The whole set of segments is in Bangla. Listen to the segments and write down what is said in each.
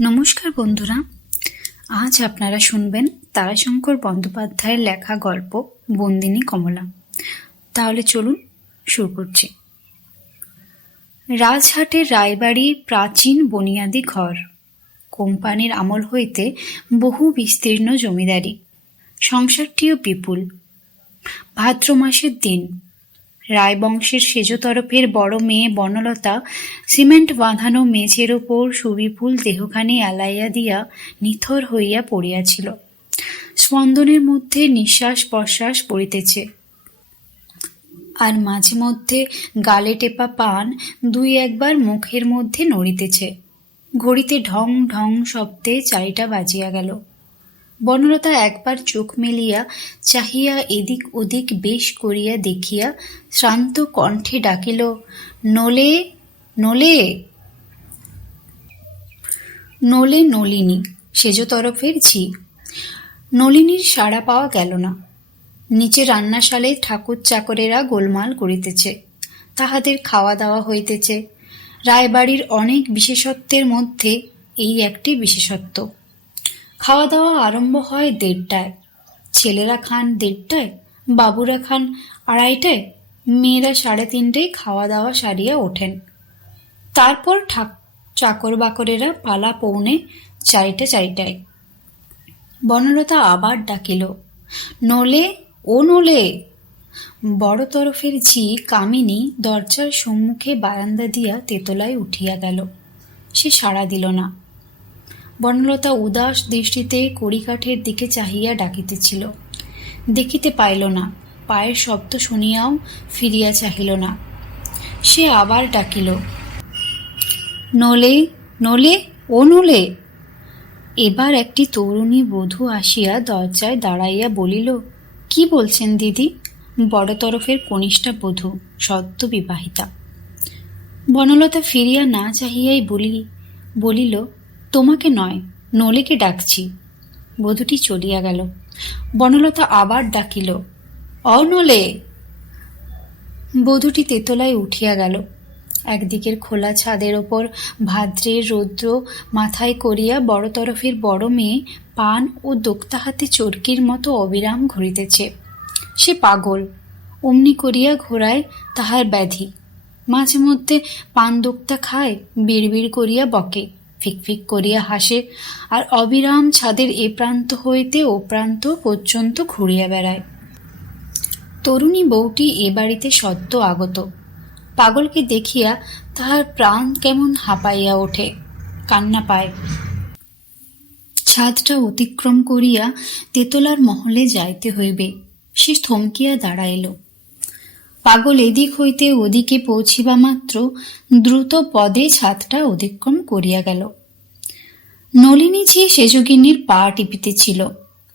নমস্কার বন্ধুরা, আজ আপনারা শুনবেন তারাশঙ্কর বন্দ্যোপাধ্যায়ের লেখা গল্প বন্দিনী কমলা। তাহলে চলুন শুরু করছি। রাজহাটের রায়বাড়ির প্রাচীন বুনিয়াদি ঘর, কোম্পানির আমল হইতে বহু বিস্তীর্ণ জমিদারি, সংসারটিও বিপুল। ভাদ্র মাসের দিন, রায়বংশের সেজ তরফের বড় মেয়ে বনলতা সিমেন্ট বাঁধানো মেঝের ওপর সুবিপুল দেহখানি এলাইয়া দিয়া নিথর হইয়া পড়িয়াছিল। স্পন্দনের মধ্যে নিঃশ্বাস প্রশ্বাস পড়িতেছে, আর মাঝে মধ্যে গালে টেপা পান দুই একবার মুখের মধ্যে নড়িতেছে। ঘড়িতে ঢং ঢং শব্দে 4টা বাজিয়া গেল। বনলতা একবার চোখ মেলিয়া চাহিয়া এদিক ওদিক বেশ করিয়া দেখিয়া শ্রান্ত কণ্ঠে ডাকিল, নলে নলে। নলে নলিনী, সেজ তরফের ঝি। নলিনীর সাড়া পাওয়া গেল না। নিচে রান্নাশালে ঠাকুর চাকরেরা গোলমাল করিতেছে, তাহাদের খাওয়া দাওয়া হইতেছে। রায়বাড়ির অনেক বিশেষত্বের মধ্যে এই একটি বিশেষত্ব। খাওয়া দাওয়া আরম্ভ হয় 1:30টায়। ছেলেরা খান 1:30টায়, বাবুরা খান 2:30টায়, মেয়েরা 3:30টায় খাওয়া দাওয়া সারিয়া ওঠেন। তারপর চাকর বাকরেরা পালা পৌনে 4টায়। বনলতা আবার ডাকিল, নলে ও নলে। বড় তরফের ঝি কামিনী দরজার সম্মুখে বারান্দা দিয়া তেতলায় উঠিয়া গেল। সে সাড়া দিল না। বনলতা উদাস দৃষ্টিতে কড়িকাঠের দিকে চাহিয়া ডাকিতেছিল, দেখিতে পাইল না। পায়ের শব্দ শুনিয়াও ফিরিয়া চাহিল না। সে আবার ডাকিল, নলে নলে ও নলে। এবার একটি তরুণী বধূ আসিয়া দরজায় দাঁড়াইয়া বলিল, কি বলছেন দিদি? বড় তরফের কনিষ্ঠা বধূ, সদ্য বিবাহিতা। বনলতা ফিরিয়া না চাহিয়াই বলিল, তোমাকে নয়, নলেকে ডাকছি। বধূটি চলিয়া গেল। বনলতা আবার ডাকিল, অনলে। বধূটি তেতলায় উঠিয়া গেল। একদিকের খোলা ছাদের ওপর ভাদ্রের রৌদ্র মাথায় করিয়া বড় তরফের বড় মেয়ে পান ও দোক্তা হাতে চরকির মতো অবিরাম ঘুরিতেছে। সে পাগল, অমনি করিয়া ঘোরায় তাহার ব্যাধি। মাঝে মধ্যে পান দোক্তা খায়, বিড়বিড় করিয়া বকে, ফিকফিক করিয়া হাসে, আর অবিরাম ছাদের এ প্রান্ত হইতে ও প্রান্ত পর্যন্ত ঘুরিয়া বেড়ায়। তরুণী বউটি এ বাড়িতে সদ্য আগত। পাগলকে দেখিয়া তাহার প্রাণ কেমন হাঁপাইয়া ওঠে, কান্না পায়। ছাদটা অতিক্রম করিয়া তেতলার মহলে যাইতে হইবে। সে থমকিয়া দাঁড়াইল। পাগল এদিক হইতে ওদিকে পৌঁছিবা মাত্র দ্রুত পদে ছাদটা অতিক্রম করিয়া গেল। নলিনী ঝি সেজগিনীর পা টিপিতেছিল।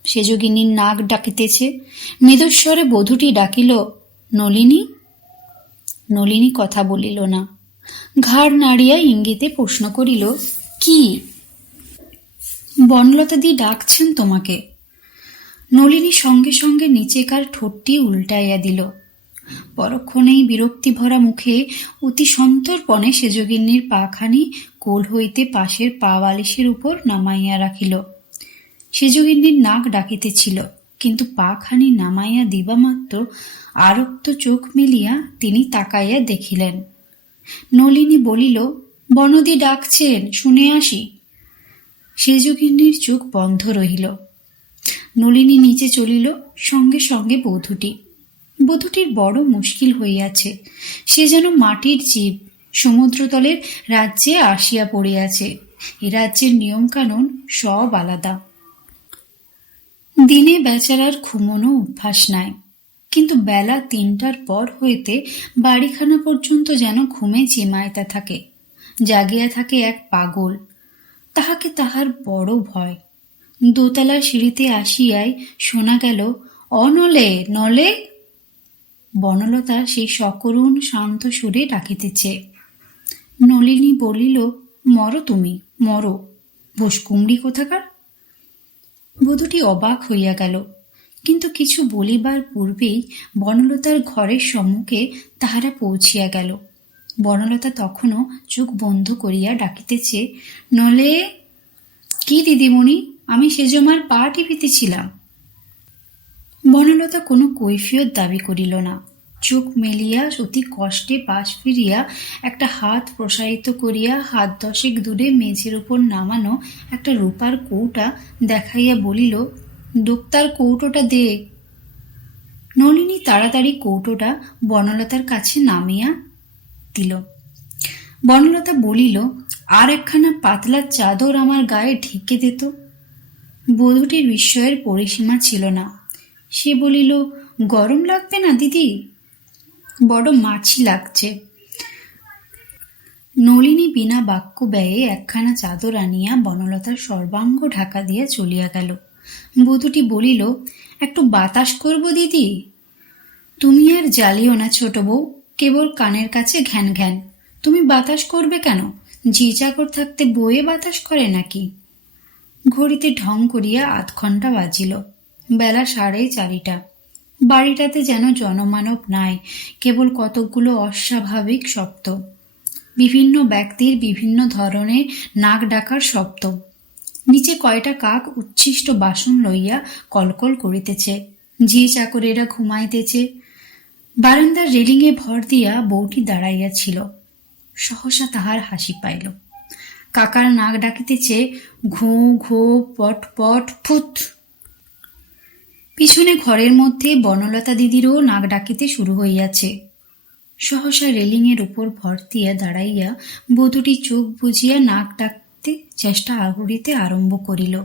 সেজগিনীর নাক ডাকিতেছে। মৃদুস্বরে বধূটি ডাকিল, নলিনী। নলিনী কথা বলিল না। ঘাড় নাড়িয়া ইঙ্গিতে প্রশ্ন করিল, কি? বনলতা দি ডাকছেন তোমাকে। নলিনী সঙ্গে সঙ্গে নিচেকার ঠোঁটটি উল্টাইয়া দিল। পরক্ষণেই বিরক্তি ভরা মুখে অতি সন্তর্পণে সেজগিন্নির পাখানি কোল হইতে পাশের পা বালিশের উপর নামাইয়া রাখিল। সেজগিন্নির নাক ডাকিতেছিল, কিন্তু পাখানি নামাইয়া দিবা মাত্র আরক্ত চোখ মেলিয়া তিনি তাকাইয়া দেখিলেন। নলিনী বলিল, বনদি ডাকছেন, শুনে আসি। সেজগিন্নির চোখ বন্ধ রহিল। নলিনী নিচে চলিল, সঙ্গে সঙ্গে বধূটি। বধূটির বড় মুশকিল হইয়াছে। সে যেন মাটির জীব, সমুদ্রতলের রাজ্যে আসিয়া পড়িয়াছে। এ রাজ্যের নিয়মকানুন সব আলাদা। দিনে বেচারার ঘুমোনো অভ্যাস নাই, কিন্তু বেলা 3টার পর হইতে বাড়িখানা পর্যন্ত যেন ঘুমে জিমাইতে থাকে। জাগিয়া থাকে এক পাগল। তাহাকে তাহার বড় ভয়। দোতলার সিঁড়িতে আসিয়াই শোনা গেল, অনলে নলে। বনলতা সেই সকরুণ শান্ত সুরে ডাকিতেছে। নলিনী বলিল, মরো তুমি, মরো, ভোসকুমড়ি কোথাকার। বধূটি অবাক হইয়া গেল, কিন্তু কিছু বলিবার পূর্বেই বনলতার ঘরের সম্মুখে তাহারা পৌঁছিয়া গেল। বনলতা তখনও চোখ বন্ধ করিয়া ডাকিতেছে, নলে কি দিদিমণি, আমি সেজমার পা টিপিতেছিলাম। বনলতা কোনো কৈফিয়ত দাবি করিল না। চোখ মেলিয়া অতি কষ্টে পাশ ফিরিয়া একটা হাত প্রসারিত করিয়া হাত দশেক দূরে মেঝের উপর নামানো একটা রূপার কৌটা দেখাইয়া বলিল, দোক্তার কৌটোটা দে। নলিনী তাড়াতাড়ি কৌটোটা বনলতার কাছে নামিয়া দিল। বনলতা বলিল, আর একখানা পাতলা চাদর আমার গায়ে ঢেকে দিত। বধূটির বিস্ময়ের পরিসীমা ছিল না। সে বলিল, গরম লাগবে না দিদি? বড় মাছি লাগছে। নলিনী বিনা বাক্য ব্যয়ে একখানা চাদর আনিয়া বনলতার সর্বাঙ্গ ঢাকা দিয়া চলিয়া গেল। বধূটি বলিল, একটু বাতাস করব দিদি? তুমি আর জ্বালিও না ছোট বউ, কেবল কানের কাছে ঘ্যান ঘ্যান। তুমি বাতাস করবে কেন? ঝি চাকর থাকতে বয়ে বাতাস করে নাকি? ঘড়িতে ঢং করিয়া ৮ ঘণ্টা বাজিল। বেলা 4:30। বাড়িটাতে যেন জনমানব নাই, কেবল কতকগুলো অস্বাভাবিক শব্দ, বিভিন্ন ব্যক্তির বিভিন্ন ধরনের নাক ডাকার শব্দ। নিচে কয়টা কাক উচ্ছিষ্ট বাসন লইয়া কলকল করিতেছে। ঝি চাকরেরা ঘুমাইতেছে। বারান্দার রেলিংয়ে ভর দিয়া বউটি দাঁড়াইয়াছিল। সহসা তাহার হাসি পাইল। কাকার নাক ডাকিতেছে, ঘো ঘো পট পট ফুত। পিছনে ঘরের মধ্যে বনলতা দিদিরও নাক ডাকিতে শুরু হইয়াছে। সহসা রেলিংয়ের উপর ভর দিয়া দাঁড়াইয়া বধূটি চোখ বুজিয়া নাক ডাকতে চেষ্টা করিতে আরম্ভ করিল।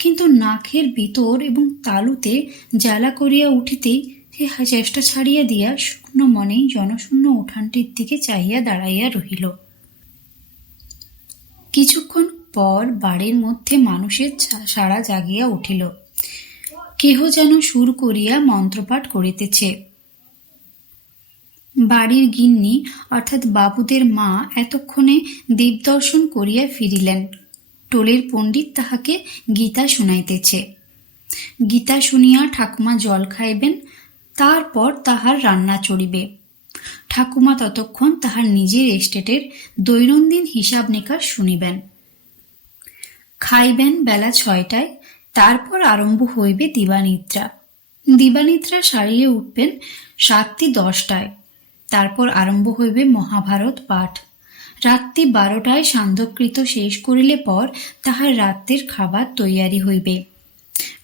কিন্তু নাকের ভিতর এবং তালুতে জ্বালা করিয়া উঠিতেই সে চেষ্টা ছাড়িয়া দিয়া শুকনো মনেই জনশূন্য উঠানটির দিকে চাহিয়া দাঁড়াইয়া রহিল। কিছুক্ষণ পর বাড়ির মধ্যে মানুষের সাড়া জাগিয়া উঠিল। কেহ যেন সুর করিয়া মন্ত্রপাঠ করিতেছে। বাড়ির গিন্নি অর্থাৎ বাবুদের মা এতক্ষণে দেবদর্শন করিয়া ফিরিলেন। টোলের পণ্ডিত তাহাকে গীতা শুনাইতেছে। গীতা শুনিয়া ঠাকুমা জল খাইবেন, তারপর তাহার রান্না চড়িবে। ঠাকুমা ততক্ষণ তাহার নিজের এস্টেটের দৈনন্দিন হিসাব নিকাশ শুনিবেন। খাইবেন বেলা 6টায়, তারপর আরম্ভ হইবে দিবানিদ্রা। দিবানিদ্রা সারিয়ে উঠবেন 7:10টায়, তারপর আরম্ভ হইবে মহাভারত পাঠ। রাত্রি 12টায় সান্ধ্যকৃত শেষ করিলে পর তাহার রাত্রের খাবার তৈয়ারি হইবে।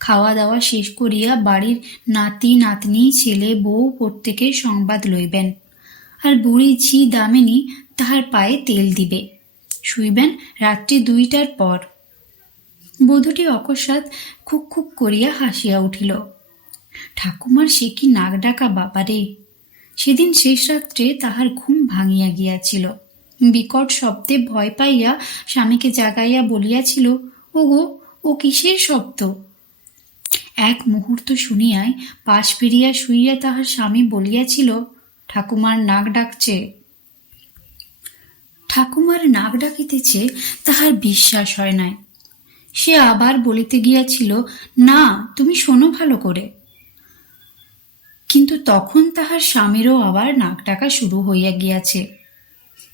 খাওয়া দাওয়া শেষ করিয়া বাড়ির নাতি নাতনি ছেলে বউ প্রত্যেকের সংবাদ লইবেন। আর বুড়ি ঝি দামিনী তাহার পায়ে তেল দিবে। শুইবেন রাত্রি 2টার পর। বধূটি অকস্মাৎ খুক খুক করিয়া হাসিয়া উঠিল। ঠাকুমার সে কি নাক ডাকা বাবারে! সেদিন শেষ রাত্রে তাহার ঘুম ভাঙিয়া গিয়াছিল। বিকট শব্দে ভয় পাইয়া স্বামীকে জাগাইয়া বলিয়াছিল, ওগো, ও কিসের শব্দ? এক মুহূর্ত শুনিয়াই পাশ ফিরিয়া শুইয়া তাহার স্বামী বলিয়াছিল, ঠাকুমার নাক ডাকছে। ঠাকুমার নাক ডাকিতেছে তাহার বিশ্বাস হয় নাই। সে আবার বলিতে গিয়াছিল, না, তুমি শোনো ভালো করে। কিন্তু তখন তাহার স্বামীরও আবার নাক ডাকা শুরু হইয়া গিয়াছে।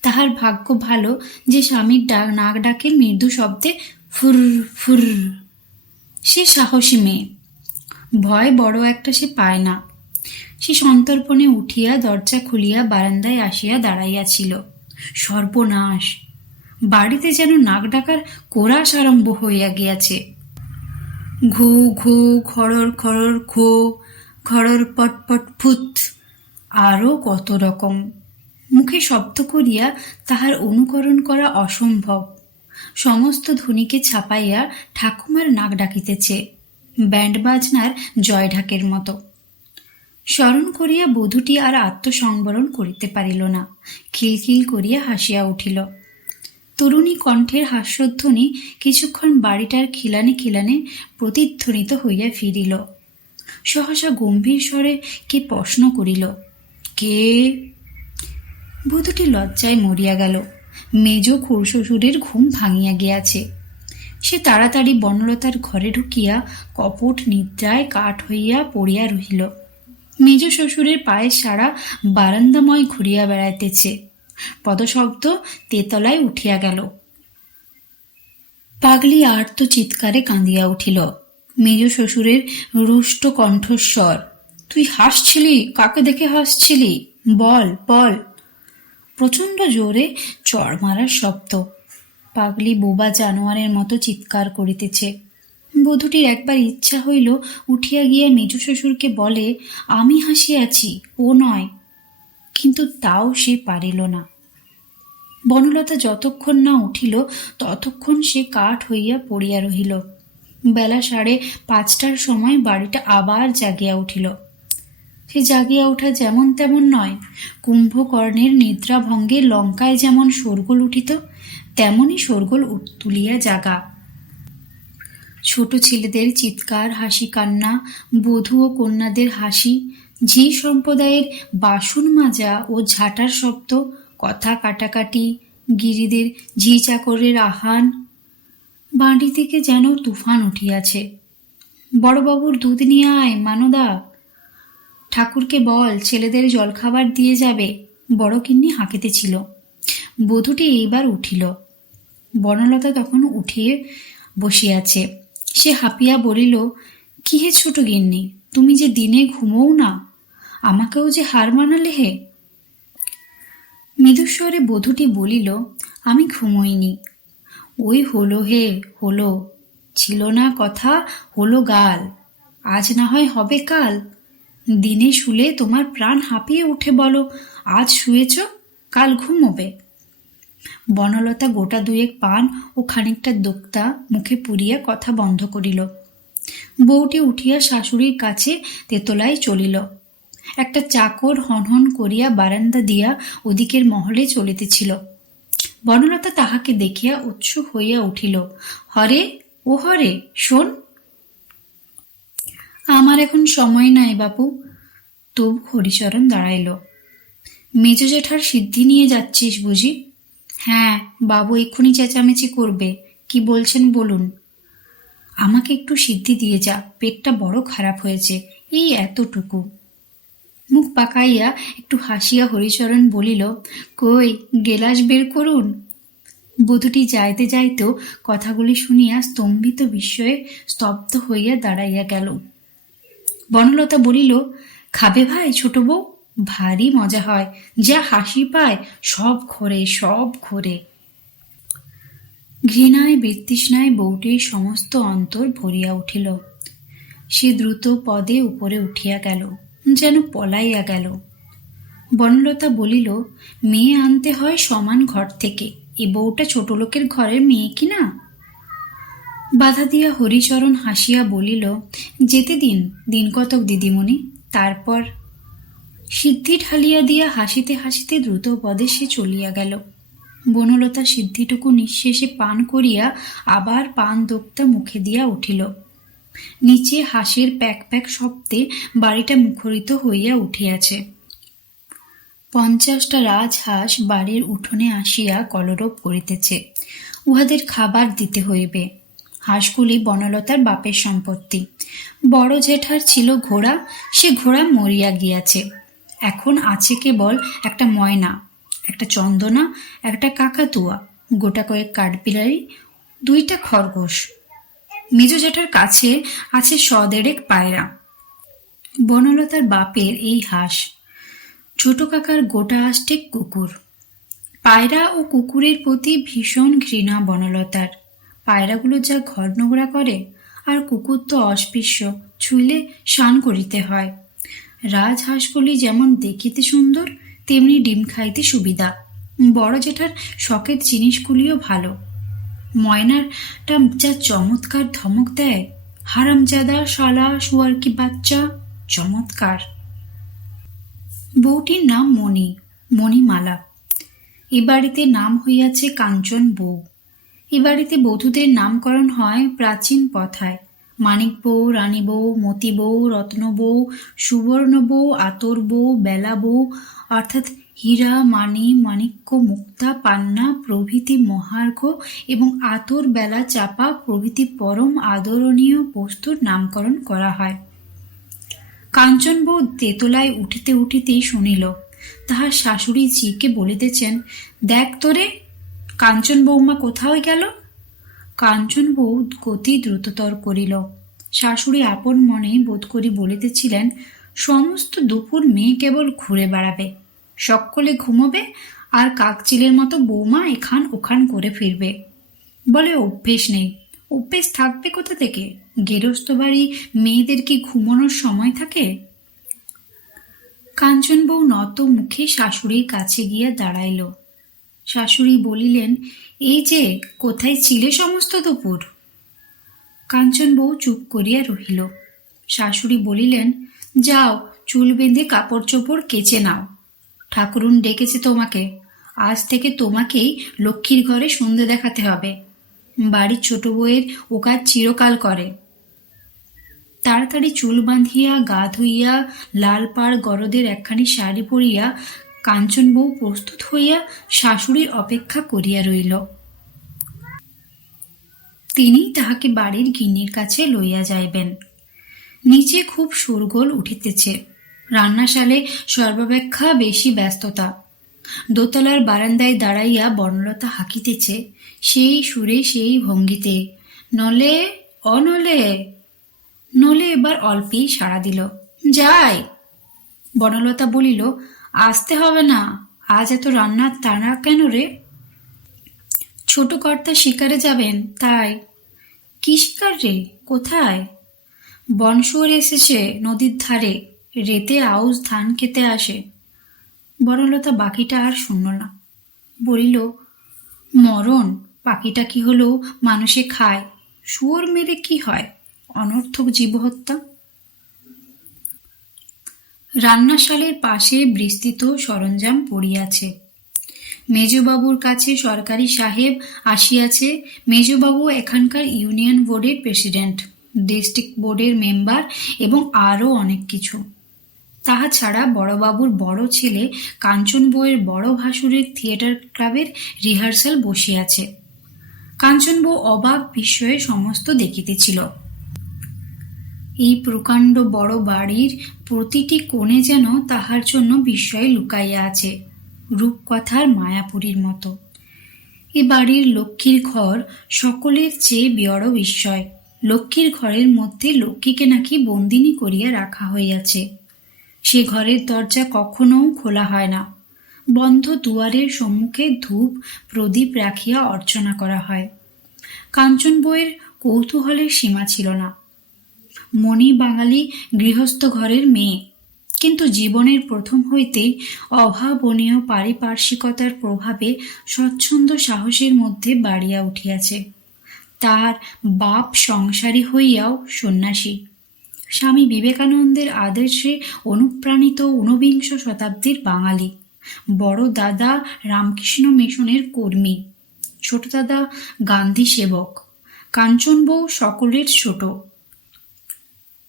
তাহার ভাগ্য ভালো যে স্বামীর নাক ডাকে মৃদু শব্দে ফুর ফুর। সে সাহসী মেয়ে, ভয় বড় একটা সে পায় না। সে সন্তর্পণে উঠিয়া দরজা খুলিয়া বারান্দায় আসিয়া দাঁড়াইয়াছিল। সর্বনাশ! বাড়িতে যেন নাক ডাকার কোরাস আরম্ভ হইয়া গিয়াছে। ঘু ঘু খড়র খড়র খো, খড়র পটপট ফুত, আরও কত রকম। মুখে শব্দ করিয়া তাহার অনুকরণ করা অসম্ভব। সমস্ত ধ্বনিকে ছাপাইয়া ঠাকুমার নাক ডাকিতেছে, ব্যান্ড বাজনার জয় ঢাকের মতো। স্মরণ করিয়া বধূটি আর আত্মসংবরণ করিতে পারিল না। খিলখিল করিয়া হাসিয়া উঠিল। তরুণী কণ্ঠের হাস্যধ্বনি কিছুক্ষণ বাড়িটার খিলানে খিলানে প্রতিধ্বনিত হইয়া ফিরিল। সহসা গম্ভীর স্বরে কে প্রশ্ন করিল, কে? বধূটি লজ্জায় মরিয়া গেল। মেজ খুড়শ্বশুরের ঘুম ভাঙিয়া গিয়াছে। সে তাড়াতাড়ি বনলতার ঘরে ঢুকিয়া কপট নিদ্রায় কাঠ হইয়া পড়িয়া রহিল। মেজ শ্বশুরের পায়ের সারা বারান্দাময় ঘুরিয়া বেড়াইতেছে। পদশব্দ তেতলায় উঠিয়া গেল। পা পাগলি আর্ত চিৎকারে কাঁদিয়া উঠিল। মেজ শ্বশুরের রুষ্ট কণ্ঠস্বর, তুই হাসছিলি? কাকে দেখে হাসছিলি? বল বল। প্রচণ্ড জোরে চড় মারার শব্দ। পাগলি বোবা জানোয়ারের মতো চিৎকার করিতেছে। বধূটির একবার ইচ্ছা হইল উঠিয়া গিয়া মেজ শ্বশুরকে বলে, আমি হাসিয়াছি, ও নয়। কিন্তু তাও সে পারিল না। বনলতা যতক্ষণ না উঠিল ততক্ষণ সে কাঠ হইয়া পড়িয়া রহিল। বেলা 5:30টার সময় বাড়িটা আবার জাগিয়া উঠিল। সে জাগিয়া ওঠা যেমন তেমন নয়। কুম্ভকর্ণের নিদ্রাভঙ্গে লঙ্কায় যেমন শোরগোল উঠিত, তেমনই শোরগোল তুলিয়া জাগা। ছোট ছেলেদের চিৎকার, হাসি কান্না, বধূ ও কন্যাদের হাসি, ঝি সম্প্রদায়ের বাসন মাজা ও ঝাঁটার শব্দ, কথা কাটাকাটি, গিরিদের ঝি চাকরের আহান। বাড়ি থেকে যেন তুফান উঠিয়াছে। বড়বাবুর দুধ নিয়ে আয় মানদা, ঠাকুরকে বল ছেলেদের জলখাবার দিয়ে যাবে। বড় কিন্নি হাঁকিতেছিল। বধূটি এইবার উঠিল। বনলতা তখন উঠিয়ে বসিয়াছে। সে হাঁপিয়া বলিল, কি হে ছোট গিন্নি, তুমি যে দিনে ঘুমোও না, আমাকেও যে হার মানালে হে। মৃদুস্বরে বধূটি বলিল, আমি ঘুমোইনি। ওই হলো হে হলো, ছিল না কথা, হলো গাল। আজ না হয় হবে কাল। দিনে শুলে তোমার প্রাণ হাঁপিয়ে উঠে বলো আজ শুয়েছ, কাল ঘুমোবে। বনলতা গোটা 2 পান ও খানিকটা দোক্তা মুখে পুরিয়া কথা বন্ধ করিল। বউটি উঠিয়া শাশুড়ির কাছে তেতলায় চলিল। একটা চাকর হনহন করিয়া বারান্দা দিয়া ওদিকের মহলে চলিতেছিল। বনলতা তাহাকে দেখিয়া উৎসুক হইয়া উঠিল। হরে ও হরে, শোন। আমার এখন সময় নাই বাপু। তবু হরিচরণ দাঁড়াইল। মেজ জেঠার সিদ্ধি নিয়ে যাচ্ছিস বুঝি? হ্যাঁ, বাবু এক্ষুনি চেঁচামেচি করবে। কি বলছেন বলুন। আমাকে একটু সিদ্ধি দিয়ে যা, পেটটা বড় খারাপ হয়েছে, এই এতটুকু। মুখ পাকাইয়া একটু হাসিয়া হরিচরণ বলিল, কই গেলাস বের করুন। বধূটি যাইতে যাইতেও কথাগুলি শুনিয়া স্তম্ভিত বিস্ময়ে স্তব্ধ হইয়া দাঁড়াইয়া গেল। বনলতা বলিল, খাবে ভাই ছোট বউ? ভারী মজা হয়, যা হাসি পায় সব ঘরে সব ঘরে। ঘৃণায় বিতৃষ্ণায় বউটির সমস্ত অন্তর ভরিয়া উঠিল। সে দ্রুত পদে উপরে উঠিয়া গেল, যেন পলাইয়া গেল। বনলতা বলিল, মেয়ে আনতে হয় সমান ঘর থেকে, এ বউটা ছোট লোকের ঘরের মেয়ে কিনা। বাধা দিয়া হরিচরণ হাসিয়া বলিল, যেতে দিন দিন কতক দিদিমণি, তারপর। সিদ্ধি ঢালিয়া দিয়া হাসিতে হাসিতে দ্রুত পদে সে চলিয়া গেল। বনলতা সিদ্ধিটুকু নিঃশেষে পান করিয়া আবার পান দোক্তা মুখে দিয়া উঠিল। নিচে হাসির প্যাক প্যাক শব্দে বাড়িটা মুখরিত হইয়া উঠিয়াছে। 50টা রাজহাঁস বাড়ির উঠোনে আসিয়া কলরব করিতেছে। উহাদের খাবার দিতে হইবে। হাঁসগুলি বনলতার বাপের সম্পত্তি। বড় জেঠার ছিল ঘোড়া, সে ঘোড়া মরিয়া গিয়াছে। এখন আছে কেবল একটা ময়না, একটা চন্দনা, একটা কাকাতুয়া, গোটা কয়েক কাঠবিড়ালি, 2টা খরগোশ। মেজ জেঠার কাছে আছে 100-1.5 পায়রা। বনলতার বাপের এই হাঁস, ছোট কাকার গোটা আষ্টেক কুকুর। পায়রা ও কুকুরের প্রতি ভীষণ ঘৃণা বনলতার। পায়রাগুলো যা ঘর নোংরা করে, আর কুকুর তো অস্পৃশ্য, ছুঁইলে শান করিতে হয়। রাজহাঁসগুলি যেমন দেখিতে সুন্দর, তেমনি ডিম খাইতে সুবিধা। বড় জেঠার শখের জিনিসগুলিও ভালো। ময়নাটা যা চমৎকার ধমক দেয়, হারামজাদা শালা শুয়ারকি বাচ্চা, চমৎকার। বউটির নাম মণি, মণিমালা। এ বাড়িতে নাম হইয়াছে কাঞ্চন বউ। এ বাড়িতে বধূদের নামকরণ হয় প্রাচীন প্রথায়। মানিক বউ, রানী বউ, মতি বউ, রত্ন বউ, সুবর্ণ বউ, আতর বউ, বেলা বউ, অর্থাৎ হীরা, মানি, মাণিক্য, মুক্তা, পান্না প্রভৃতি মহার্ঘ এবং আতর, বেলা, চাপা প্রভৃতি পরম আদরণীয় বস্তুর নামকরণ করা হয়। কাঞ্চন বউ তেতলায় উঠিতে উঠিতেই শুনিল তাহার শাশুড়ি ঝিকে বলিতেছেন, দেখ তোরে, কাঞ্চন বৌমা কোথাও গেল। কাঞ্চন বউ গতি দ্রুততর করিল। শাশুড়ি আপন মনে বোধ করি বলিতেছিলেন, সমস্ত দুপুর মেয়ে কেবল ঘুরে বেড়াবে, সকলে ঘুমোবে, আর কাকচিলের মতো বৌমা এখান ওখান করে ফিরবে। বলে অভ্যেস নেই। অভ্যেস থাকবে কোথা থেকে? গেরস্ত বাড়ি মেয়েদের কি ঘুমানোর সময় থাকে? কাঞ্চন বউ নত মুখে শাশুড়ির কাছে গিয়া দাঁড়াইল। শাশুড়ি বলিলেন, এই যে কোথায় ছিলে সমস্ত দুপুর? কাঞ্চন বউ চুপ করিয়া রহিল। শাশুড়ি বলিলেন, যাও চুল বেঁধে কাপড় চোপড় কেচে নাও, ঠাকুরুন ডেকেছে তোমাকে, আজ থেকে তোমাকেই লক্ষ্মীর ঘরে সন্ধে দেখাতে হবে। বাড়ির ছোট বউয়ের ও কাজ চিরকাল করে। তাড়াতাড়ি চুল বাঁধিয়া গা ধুইয়া লাল পাড় গরদের একখানি শাড়ি পরিয়া কাঞ্চন বউ প্রস্তুত হইয়া শাশুড়ির অপেক্ষা করিয়া রইল। তিনি তাহাকে বাড়ির গিন্নির কাছে লইয়া যাইবেন। নিচে খুব শোরগোল উঠিতেছে। রান্নাশালে সর্বাপেক্ষা বেশি ব্যস্ততা। দোতলার বারান্দায় দাঁড়াইয়া বনলতা হাঁকিতেছে, সেই সুরে সেই ভঙ্গিতে, নলে অনলে। নলে এবার অল্পেই সাড়া দিল, যাই। বনলতা বলিল, আসতে হবে না, আজ এত রান্নার তাড়া কেন রে? ছোট কর্তা শিকারে যাবেন তাই। কি শিকার রে? কোথায়? বনশুয়োর এসেছে নদীর ধারে, রেতে আউশ ধান খেতে আসে। বনলতা বাকিটা আর শুনল না, বলিল, মরণ, পাখিটা কি হলেও মানুষে খায়, শুয়োর মেরে কি হয়? অনর্থক জীবহত্যা। রান্নাশালের পাশে বিস্তৃত সরঞ্জাম পড়িয়াছে। মেজবাবুর কাছে সরকারি সাহেব আসিয়াছে। মেজবাবু এখানকার ইউনিয়ন বোর্ডের প্রেসিডেন্ট, ডিস্ট্রিক্ট বোর্ডের মেম্বার এবং আরও অনেক কিছু। তাহা ছাড়া বড়বাবুর বড় ছেলে কাঞ্চন বউয়ের বড় ভাসুরের থিয়েটার ক্লাবের রিহার্সাল বসিয়াছে। কাঞ্চন বউ অবাক বিস্ময়ে সমস্ত দেখিতেছিল। এই প্রকাণ্ড বড় বাড়ির প্রতিটি কোণে যেন তাহার জন্য বিস্ময় লুকাইয়া আছে, রূপকথার মায়াপুরীর মতো। এ বাড়ির লক্ষ্মীর ঘর সকলের চেয়ে বড় বিস্ময়। লক্ষ্মীর ঘরের মধ্যে লক্ষ্মীকে নাকি বন্দিনী করিয়া রাখা হইয়াছে। সে ঘরের দরজা কখনও খোলা হয় না। বন্ধ দুয়ারের সম্মুখে ধূপ প্রদীপ রাখিয়া অর্চনা করা হয়। কাঞ্চন বউয়ের কৌতূহলের সীমা ছিল না। মণি বাঙালি গৃহস্থ ঘরের মেয়ে, কিন্তু জীবনের প্রথম হইতেই অভাবনীয় পারিপার্শ্বিকতার প্রভাবে স্বচ্ছন্দ সাহসের মধ্যে বাড়িয়া উঠিয়াছে। তার বাপ সংসারী হইয়াও সন্ন্যাসী। স্বামী বিবেকানন্দের আদর্শে অনুপ্রাণিত ঊনবিংশ শতাব্দীর বাঙালি। বড় দাদা রামকৃষ্ণ মিশনের কর্মী, ছোট দাদা গান্ধী সেবক। কাঞ্চন বউ সকলের ছোট।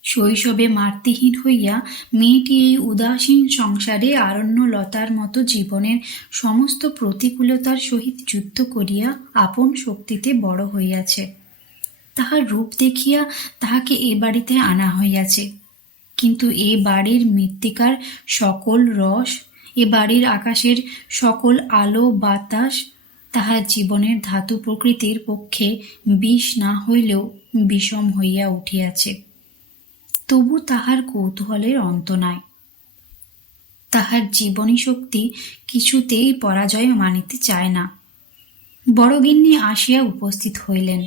শৈশবে মাতৃহীন হইয়া মেয়েটি এই উদাসীন সংসারে আরণ্যলতার মতো জীবনের সমস্ত প্রতিকূলতার সহিত যুদ্ধ করিয়া আপন শক্তিতে বড় হইয়াছে। তাহার রূপ দেখিয়া তাহাকে এ বাড়িতে আনা হইয়াছে। কিন্তু এ বাড়ির মৃত্তিকার সকল রস, এ বাড়ির আকাশের সকল আলো বাতাস তাহার জীবনের ধাতু প্রকৃতির পক্ষে বিষ না হইলেও বিষম হইয়া উঠিয়াছে। তবু তাহার কৌতূহলের অন্ত নাই। তাহার জীবনী শক্তি কিছুতেই পরাজয় মানিতে চায় না। বড়গিন্নি আসিয়া উপস্থিত হইলেন।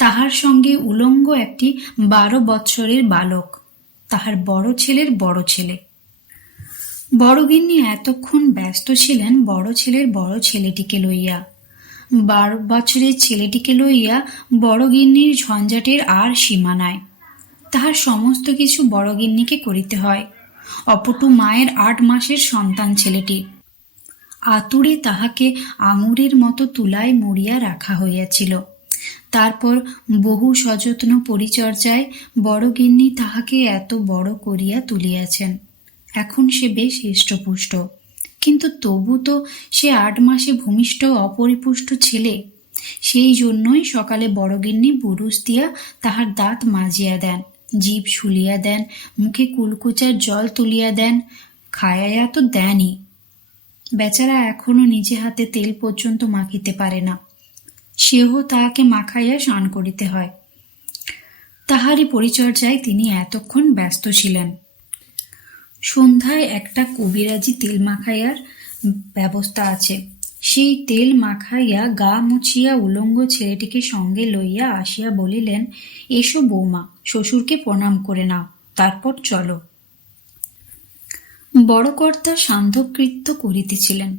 তাহার সঙ্গে উলঙ্গ একটি 12 বৎসরের বালক, তাহার বড় ছেলের বড় ছেলে। বড়গিন্নি এতক্ষণ ব্যস্ত ছিলেন বড় ছেলের বড় ছেলেটিকে লইয়া। 12 বছরের ছেলেটিকে লইয়া বড়গিন্নির ঝঞ্ঝাটের আর সীমা নাই। তাহার সমস্ত কিছু বড়গিন্নিকে করিতে হয়। অপটু মায়ের 8 মাসের সন্তান ছেলেটি। আতুরে তাহাকে আঙুরের মতো তুলায় মুড়িয়া রাখা হইয়াছিল। তারপর বহু সযত্ন পরিচর্যায় বড়গিন্নি তাহাকে এত বড় করিয়া তুলিয়াছেন। এখন সে বেশ হৃষ্টপুষ্ট, কিন্তু তবু তো সে 8 মাসে ভূমিষ্ঠ অপরিপুষ্ট ছেলে। সেই জন্যই সকালে বড়গিন্নি বুরুস দিয়া তাহার দাঁত মাজিয়া দেন, জিভ শুলিয়া দেন, মুখে কুলকুচার জল তুলিয়া দেন। খায়াইয়া তো দেনই। বেচারা এখনো নিজে হাতে তেল পর্যন্ত মাখিতে পারে না। সেও তাহাকে মাখাইয়া স্নান করিতে হয়। তাহারই পরিচর্যায় তিনি এতক্ষণ ব্যস্ত ছিলেন। সন্ধ্যায় একটা কবিরাজি তেল মাখাইয়ার ব্যবস্থা আছে। সেই তেল মাখাইয়া গা মুছিয়া উলঙ্গ ছেলেটিকে সঙ্গে লইয়া আসিয়া বলিলেন, এসো বৌমা, শ্বশুরকে প্রণাম করে নাও, তারপর চলো। বড় কর্তা সান্ধ্যকৃত্য করিতেছিলেন।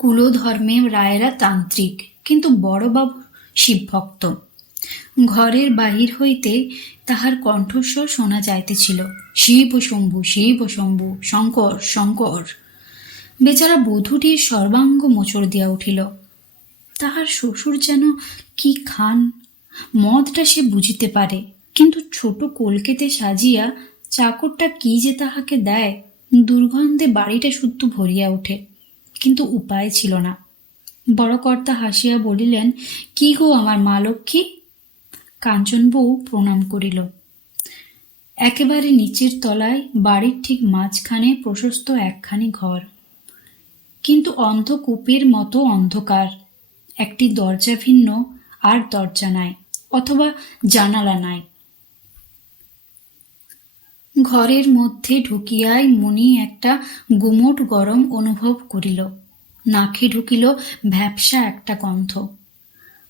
কুলধর্মে রায়েরা তান্ত্রিক, কিন্তু বড়বাবু শিবভক্ত। ঘরের বাহির হইতে তাহার কণ্ঠস্বর শোনা যাইতেছিল, শিব শম্ভু, শিব শম্ভু, শঙ্কর শঙ্কর। বেচারা বধূটির সর্বাঙ্গ মোচড় দিয়া উঠিল। তাহার শ্বশুর যেন কি খান, মদটা সে বুঝিতে পারে, কিন্তু ছোট কলকেতে সাজিয়া চাকরটা কি যে তাহাকে দেয়, দুর্গন্ধে বাড়িটা শুদ্ধ ভরিয়া ওঠে, কিন্তু উপায় ছিল না। বড় কর্তা হাসিয়া বলিলেন, কি গো আমার মা লক্ষ্মী? কাঞ্চন বউ প্রণাম করিল। একেবারে নিচের তলায় বাড়ির ঠিক মাঝখানে প্রশস্ত একখানি ঘর, কিন্তু অন্ধকূপের মতো অন্ধকার। একটি দরজা ভিন্ন, আর দরজা নাই, অথবা জানালা নাই। ঘরের মধ্যে ঢুকিয়াই মণি একটা গুমোট গরম অনুভব করিল। নাকে ঢুকিল ভ্যাপসা একটা গন্ধ।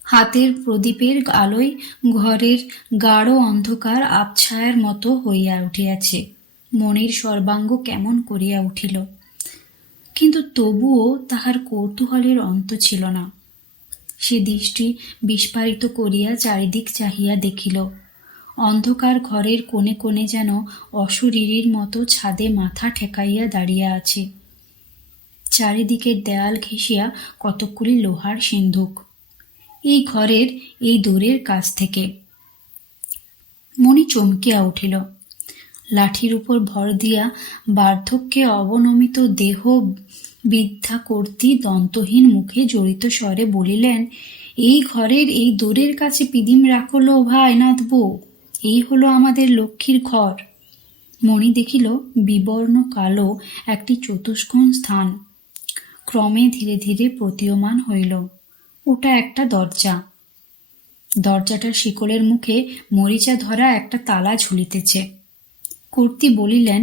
হাতের প্রদীপের আলোয় ঘরের গাঢ় অন্ধকার আবছায়ার মতো হইয়া উঠিয়াছে। মনির সর্বাঙ্গ কেমন করিয়া উঠিল, কিন্তু তবুও তাহার কৌতূহলের অন্ত ছিল না। সে দৃষ্টি বিস্ফারিত করিয়া চারিদিক চাহিয়া দেখিল। অন্ধকার ঘরের কোণে কোণে যেন অশরীরীর মতো ছাদে মাথা ঠেকাইয়া দাঁড়িয়ে আছে। চারিদিকের দেয়াল ঘেঁষিয়া কতকগুলি লোহার সিন্ধুক। এই ঘরের এই দূরের কাছ থেকে মণি চমকিয়া উঠিল। লাঠির উপর ভর দিয়া বার্ধক্যে অবনমিত দেহ বৃদ্ধা কর্তী দন্তহীন মুখে জড়িত স্বরে বলিলেন, এই ঘরের এই দূরের কাছে পিদিম রাখলো ভাই নাথবো, এই হলো আমাদের লক্ষ্মীর ঘর। মণি দেখিল বিবর্ণ কালো একটি চতুষ্কোণ স্থান ক্রমে ধীরে ধীরে প্রতীয়মান হইল। ওটা একটা দরজা। দরজাটার শিকলের মুখে মরিচা ধরা একটা তালা ঝুলিতেছে। কর্ত্রী বলিলেন,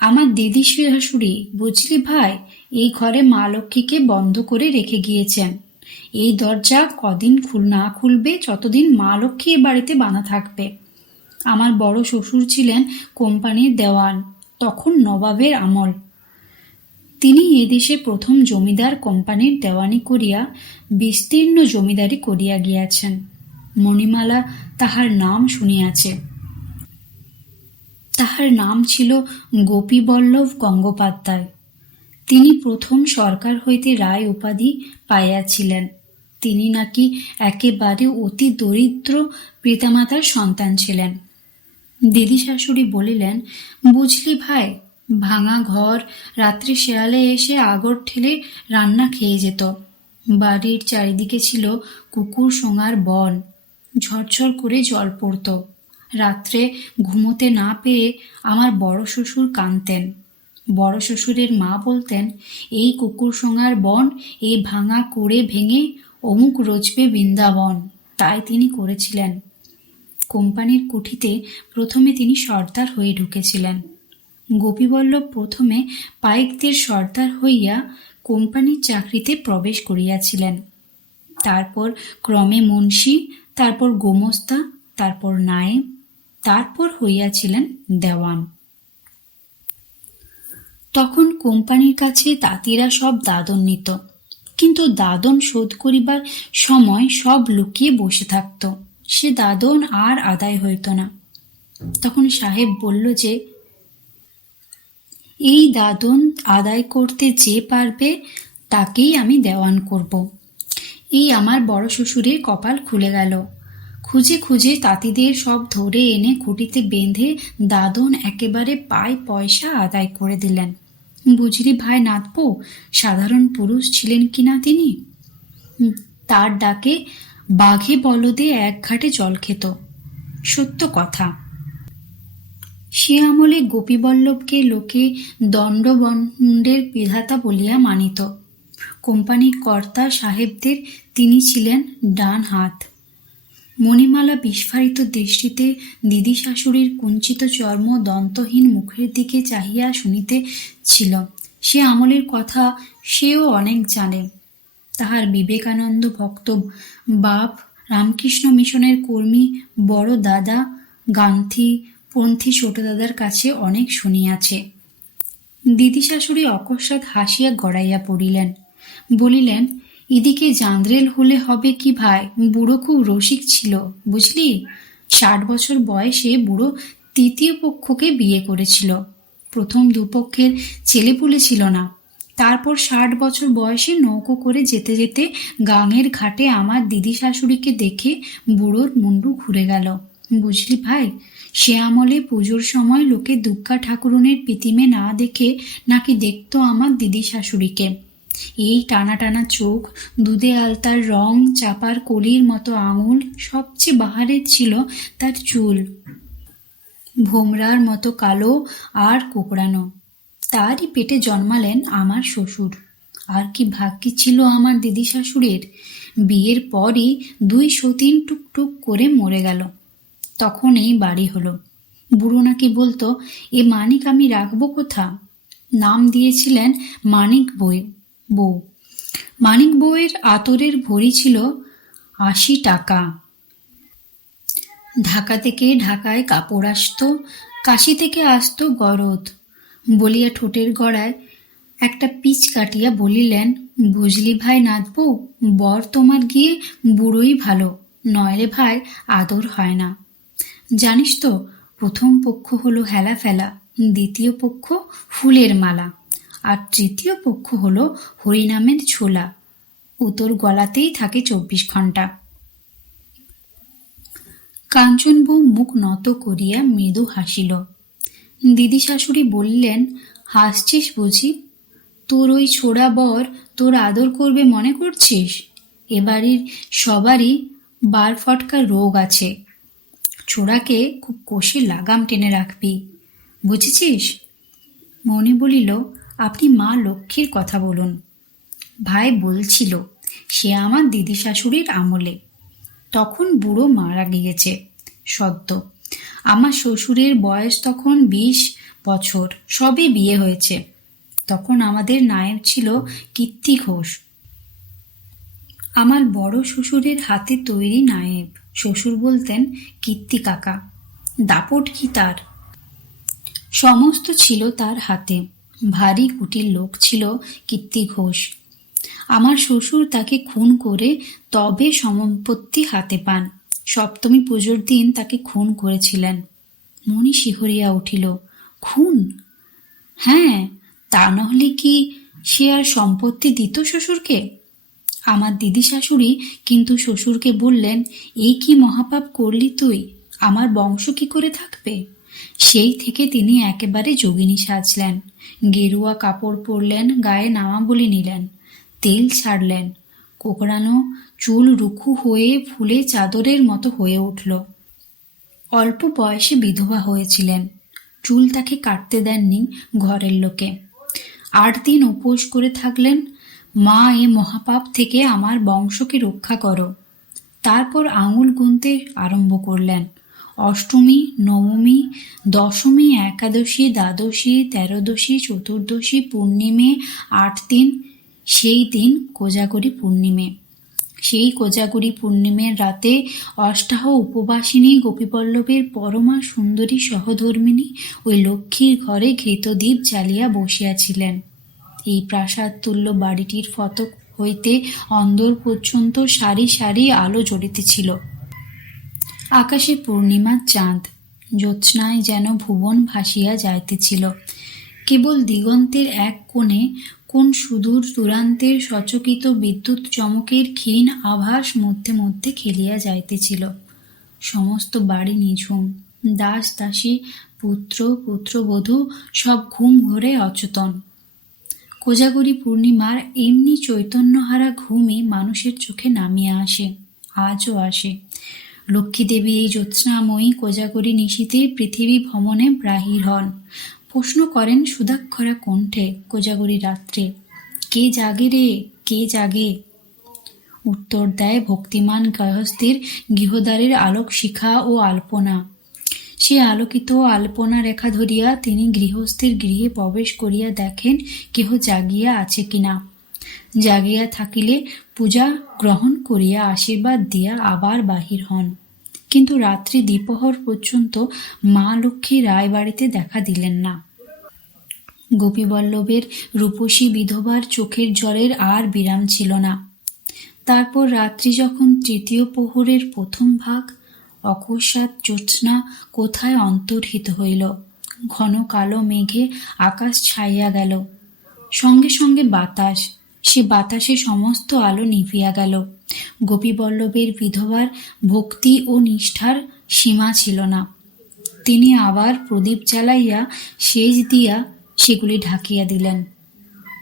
আমার দিদি শাশুড়ি বুঝলি ভাই, এই ঘরে মা লক্ষ্মীকে বন্ধ করে রেখে গিয়েছেন। এই দরজা কদিন না খুলবে ততদিন মা লক্ষ্মী এ বাড়িতে বাঁধা থাকবে। আমার বড় শ্বশুর ছিলেন কোম্পানির দেওয়ান, তখন নবাবের আমল। তিনি এদেশে প্রথম জমিদার কোম্পানির দেওয়ানি করিয়া বিস্তীর্ণ জমিদারি করিয়া গিয়াছেন। মণিমালা তাহার নাম শুনিয়াছে। তাহার নাম ছিল গোপীবল্লভ গঙ্গোপাধ্যায়। তিনি প্রথম সরকার হইতে রায় উপাধি পাইয়াছিলেন। তিনি নাকি একেবারে অতি দরিদ্র পিতামাতার সন্তান ছিলেন। দিদি শাশুড়ি বলিলেন, বুঝলি ভাই, ভাঙা ঘর, রাত্রে শেয়ালে এসে আগর ঠেলে রান্না খেয়ে যেত। বাড়ির চারিদিকে ছিল কুকুর সোঙার বন, ঝরঝর করে জল পড়ত। রাত্রে ঘুমোতে না পেয়ে আমার বড় শ্বশুর কাঁদতেন। বড় শ্বশুরের মা বলতেন, এই কুকুর সোঙার বন এই ভাঙা কুড়ে ভেঙে অমুক রচবে বৃন্দাবন। তাই তিনি করেছিলেন। কোম্পানির কুঠিতে প্রথমে তিনি সর্দার হয়ে ঢুকেছিলেন। গোপীবল্লভ প্রথমে পাইকদের সর্দার হইয়া কোম্পানির চাকরিতে প্রবেশ করিয়াছিলেন। তারপর ক্রমে মুন্সি, তারপর গোমস্তা, তারপর নায়েব, তারপর হইয়াছিলেন দেওয়ান। তখন কোম্পানির কাছে তাঁতিরা সব দাদন নিত, কিন্তু দাদন শোধ করিবার সময় সব লুকিয়ে বসে থাকত। সে দাদন আর আদায় হইত না। তখন সাহেব বলল যে, এই দাদন আদায় করতে যে পারবে তাকেই আমি দেওয়ান করব। এই আমার বড় শ্বশুরের কপাল খুলে গেল। খুঁজে খুঁজে তাঁতিদের সব ধরে এনে খুঁটিতে বেঁধে দাদন একেবারে পায় পয়সা আদায় করে দিলেন। বুঝলি ভাই নাথবো, সাধারণ পুরুষ ছিলেন কিনা তিনি। তার ডাকে বাঘে বলদে এক ঘাটে জল খেত, সত্য কথা। সে আমলে গোপীবল্লভকে লোকে দণ্ডবণ্ডের বিধাতা বলিয়া মানিত। কোম্পানির কর্তা সাহেবদের তিনি ছিলেন ডান হাত। মণিমালা বিস্ফারিত দৃষ্টিতে দিদি শাশুড়ির কুঞ্চিত চর্ম দন্তহীন মুখের দিকে চাহিয়া শুনিতে ছিল। সে আমলের কথা সেও অনেক জানে। তাহার বিবেকানন্দ ভক্ত বাপ, রামকৃষ্ণ মিশনের কর্মী বড় দাদা, গান্ধী পন্থী ছোট দাদার কাছে অনেক শুনিয়াছে। দিদি শাশুড়ি অকস্মাৎ হাসিয়া গড়াইয়া পড়িলেন, বলিলেন, এদিকে জান্দ্রেল হলে হবে কি ভাই, বুড়ো খুব রসিক ছিল বুঝলি। 60 বছর বয়সে বুড়ো তৃতীয় পক্ষকে বিয়ে করেছিল। প্রথম দুপক্ষের ছেলেপুলে ছিল না। তারপর 60 বছর বয়সে নৌকো করে যেতে যেতে গাঙের ঘাটে আমার দিদি শাশুড়িকে দেখে বুড়োর মুন্ডু ঘুরে গেল বুঝলি ভাই। সে আমলে পুজোর সময় লোকে দুর্গা ঠাকুরনের পিতিমে না দেখে নাকি দেখতো আমার দিদি শাশুড়িকে। এই টানা টানা চোখ, দুধে আলতার রং, চাপার কলির মতো আঙুল, সবচেয়ে বাহারের ছিল তার চুল, ভোমরার মতো কালো আর কোকড়ানো। তারই পেটে জন্মালেন আমার শ্বশুর। আর কি ভাগ্যি ছিল আমার দিদি শাশুড়ির, বিয়ের পরই 2 সতীন টুকটুক করে মরে গেল। তখন এই বাড়ি হলো। বুড়ো নাকি বলতো, এ মানিক আমি রাখবো কোথা। নাম দিয়েছিলেন মানিক বউ। মানিক বউয়ের আতরের ভরি ছিল 80 টাকা। ঢাকা থেকে ঢাকায় কাপড় আসতো, কাশি থেকে আসতো গরদ। বলিয়া ঠোঁটের গড়ায় একটা পিচ কাটিয়া বলিলেন, বুঝলি ভাই নাথবু, বর তোমার গিয়ে বুড়োই ভালো, নয়রে ভাই আদর হয় না। জানিস তো, প্রথম পক্ষ হলো হেলা ফেলা, দ্বিতীয় পক্ষ ফুলের মালা, আর তৃতীয় পক্ষ হলো হরিনামের ছোলা। ও তোর গলাতেই থাকে 24 ঘন্টা। কাঞ্চন বউ মুখ নত করিয়া মৃদু হাসিল। দিদি শাশুড়ি বললেন, হাসছিস বুঝি? তোর ওই ছোড়া বর তোর আদর করবে মনে করছিস? এ বাড়ির সবারই বার ফটকা রোগ আছে। ছোড়াকে খুব কষে লাগাম টেনে রাখবি, বুঝেছিস? মনে বলিল, আপনি মা লক্ষ্মীর কথা বলুন। ভাই বলছিল, সে আমার দিদি শাশুড়ির আমলে। তখন বুড়ো মারা গিয়েছে সদ্য। আমার শ্বশুরের বয়স তখন 20 বছর, সবে বিয়ে হয়েছে। তখন আমাদের নায়েব ছিল কীর্তি ঘোষ, আমার বড় শ্বশুরের হাতে তৈরি নায়েব। শ্বশুর বলতেন কীর্তি কাকা। দাপট কি তার! সমস্ত ছিল তার হাতে। ভারী কুটির লোক ছিল কীর্তি ঘোষ। আমার শ্বশুর তাকে খুন করে তবে সম্পত্তি হাতে পান। সপ্তমী পুজোর দিন তাকে খুন করেছিলেন। মণি শিহরিয়া উঠিল। খুন? হ্যাঁ, তা নহলে কি সে আর সম্পত্তি দিত শ্বশুরকে? আমার দিদি শাশুড়ি কিন্তু শ্বশুরকে বললেন, এই কি মহাপাপ করলি তুই, আমার বংশ কি করে থাকবে? সেই থেকে তিনি একেবারে যোগিনী সাজলেন, গেরুয়া কাপড় পরলেন, গায়ে নামাবলি নিলেন, তেল ছাড়লেন, কোকড়ানো চুল রুখু হয়ে ফুলে চাদরের মতো হয়ে উঠল। অল্প বয়সে বিধবা হয়েছিলেন। চুল তাকে কাটতে দেননি ঘরের লোকে। 8 দিন উপোস করে থাকলেন, মা এ মহাপাপ থেকে আমার বংশকে রক্ষা করো। তারপর আঙুল গুনতে আরম্ভ করলেন। অষ্টমী, নবমী, দশমী, একাদশী, দ্বাদশী, তেরোদশী, চতুর্দশী, পূর্ণিমে 8 দিন। সেই দিন কোজাগরী পূর্ণিমে। সেই কোজাগরী পূর্ণিমের রাতে অষ্টাহ উপবাসিনী গোপীপল্লবের পরমা সুন্দরী সহধর্মিণী ওই লক্ষ্মীর ঘরে ঘৃতদীপ জ্বালিয়া বসিয়াছিলেন। এই প্রাসাদ তুল্য বাড়িটির ফটক হইতে অন্দর পর্যন্ত সারি সারি আলো জ্বলিতেছিল। আকাশে পূর্ণিমার চাঁদ, জ্যোৎস্নায় যেন ভুবন ভাসিয়া যাইতেছিল। কেবল দিগন্তের এক কোণে কোন সুদূর দূরান্তের সচকিত বিদ্যুৎ চমকের ক্ষীণ আভাস মধ্যে মধ্যে খেলিয়া যাইতেছিল। সমস্ত বাড়ি নিঝুম। দাস দাসী, পুত্র পুত্রবধূ সব ঘুম ঘোরে অচেতন। কোজাগরী পূর্ণিমার এমনি চৈতন্যহারা ঘুমই মানুষের চোখে নামিয়া আসে, আজও আসে। লক্ষ্মীদেবী এই জ্যোৎস্নাময়ী কোজাগরী নিশীথে পৃথিবী ভ্রমণে বাহির হন। প্রশ্ন করেন সুধাক্ষরা কণ্ঠে কোজাগরী রাত্রে, কে জাগে রে, কে জাগে? উত্তর দেয় ভক্তিমান গৃহস্থের গৃহদ্বারের আলোক শিখা ও আলপনা। সে আলোকিত আলপনা রেখা ধরিয়া তিনি গৃহস্থের গৃহে প্রবেশ করিয়া দেখেন কেহ জাগিয়া আছে কিনা। জাগিয়া থাকিলে পূজা গ্রহণ করিয়া আশীর্বাদ দিয়া আবার বাহির হন। কিন্তু রাত্রি দ্বিপ্রহর পর্যন্ত মা লক্ষ্মী রায়বাড়িতে দেখা দিলেন না। গোপীবল্লভের রূপসী বিধবার চোখের জলের আর বিরাম ছিল না। তারপর রাত্রি যখন তৃতীয় প্রহরের প্রথম ভাগ, অকস্মাৎ জ্যোৎস্না কোথায় অন্তর্হিত হইল। ঘন কালো মেঘে আকাশ ছাইয়া গেল। সঙ্গে সঙ্গে বাতাস, সে বাতাসে সমস্ত আলো নিভিয়া গেল। গোপীবল্লভের বিধবার ভক্তি ও নিষ্ঠার সীমা ছিল না। তিনি আবার প্রদীপ জ্বালাইয়া সেজ দিয়া সেগুলি ঢাকিয়া দিলেন।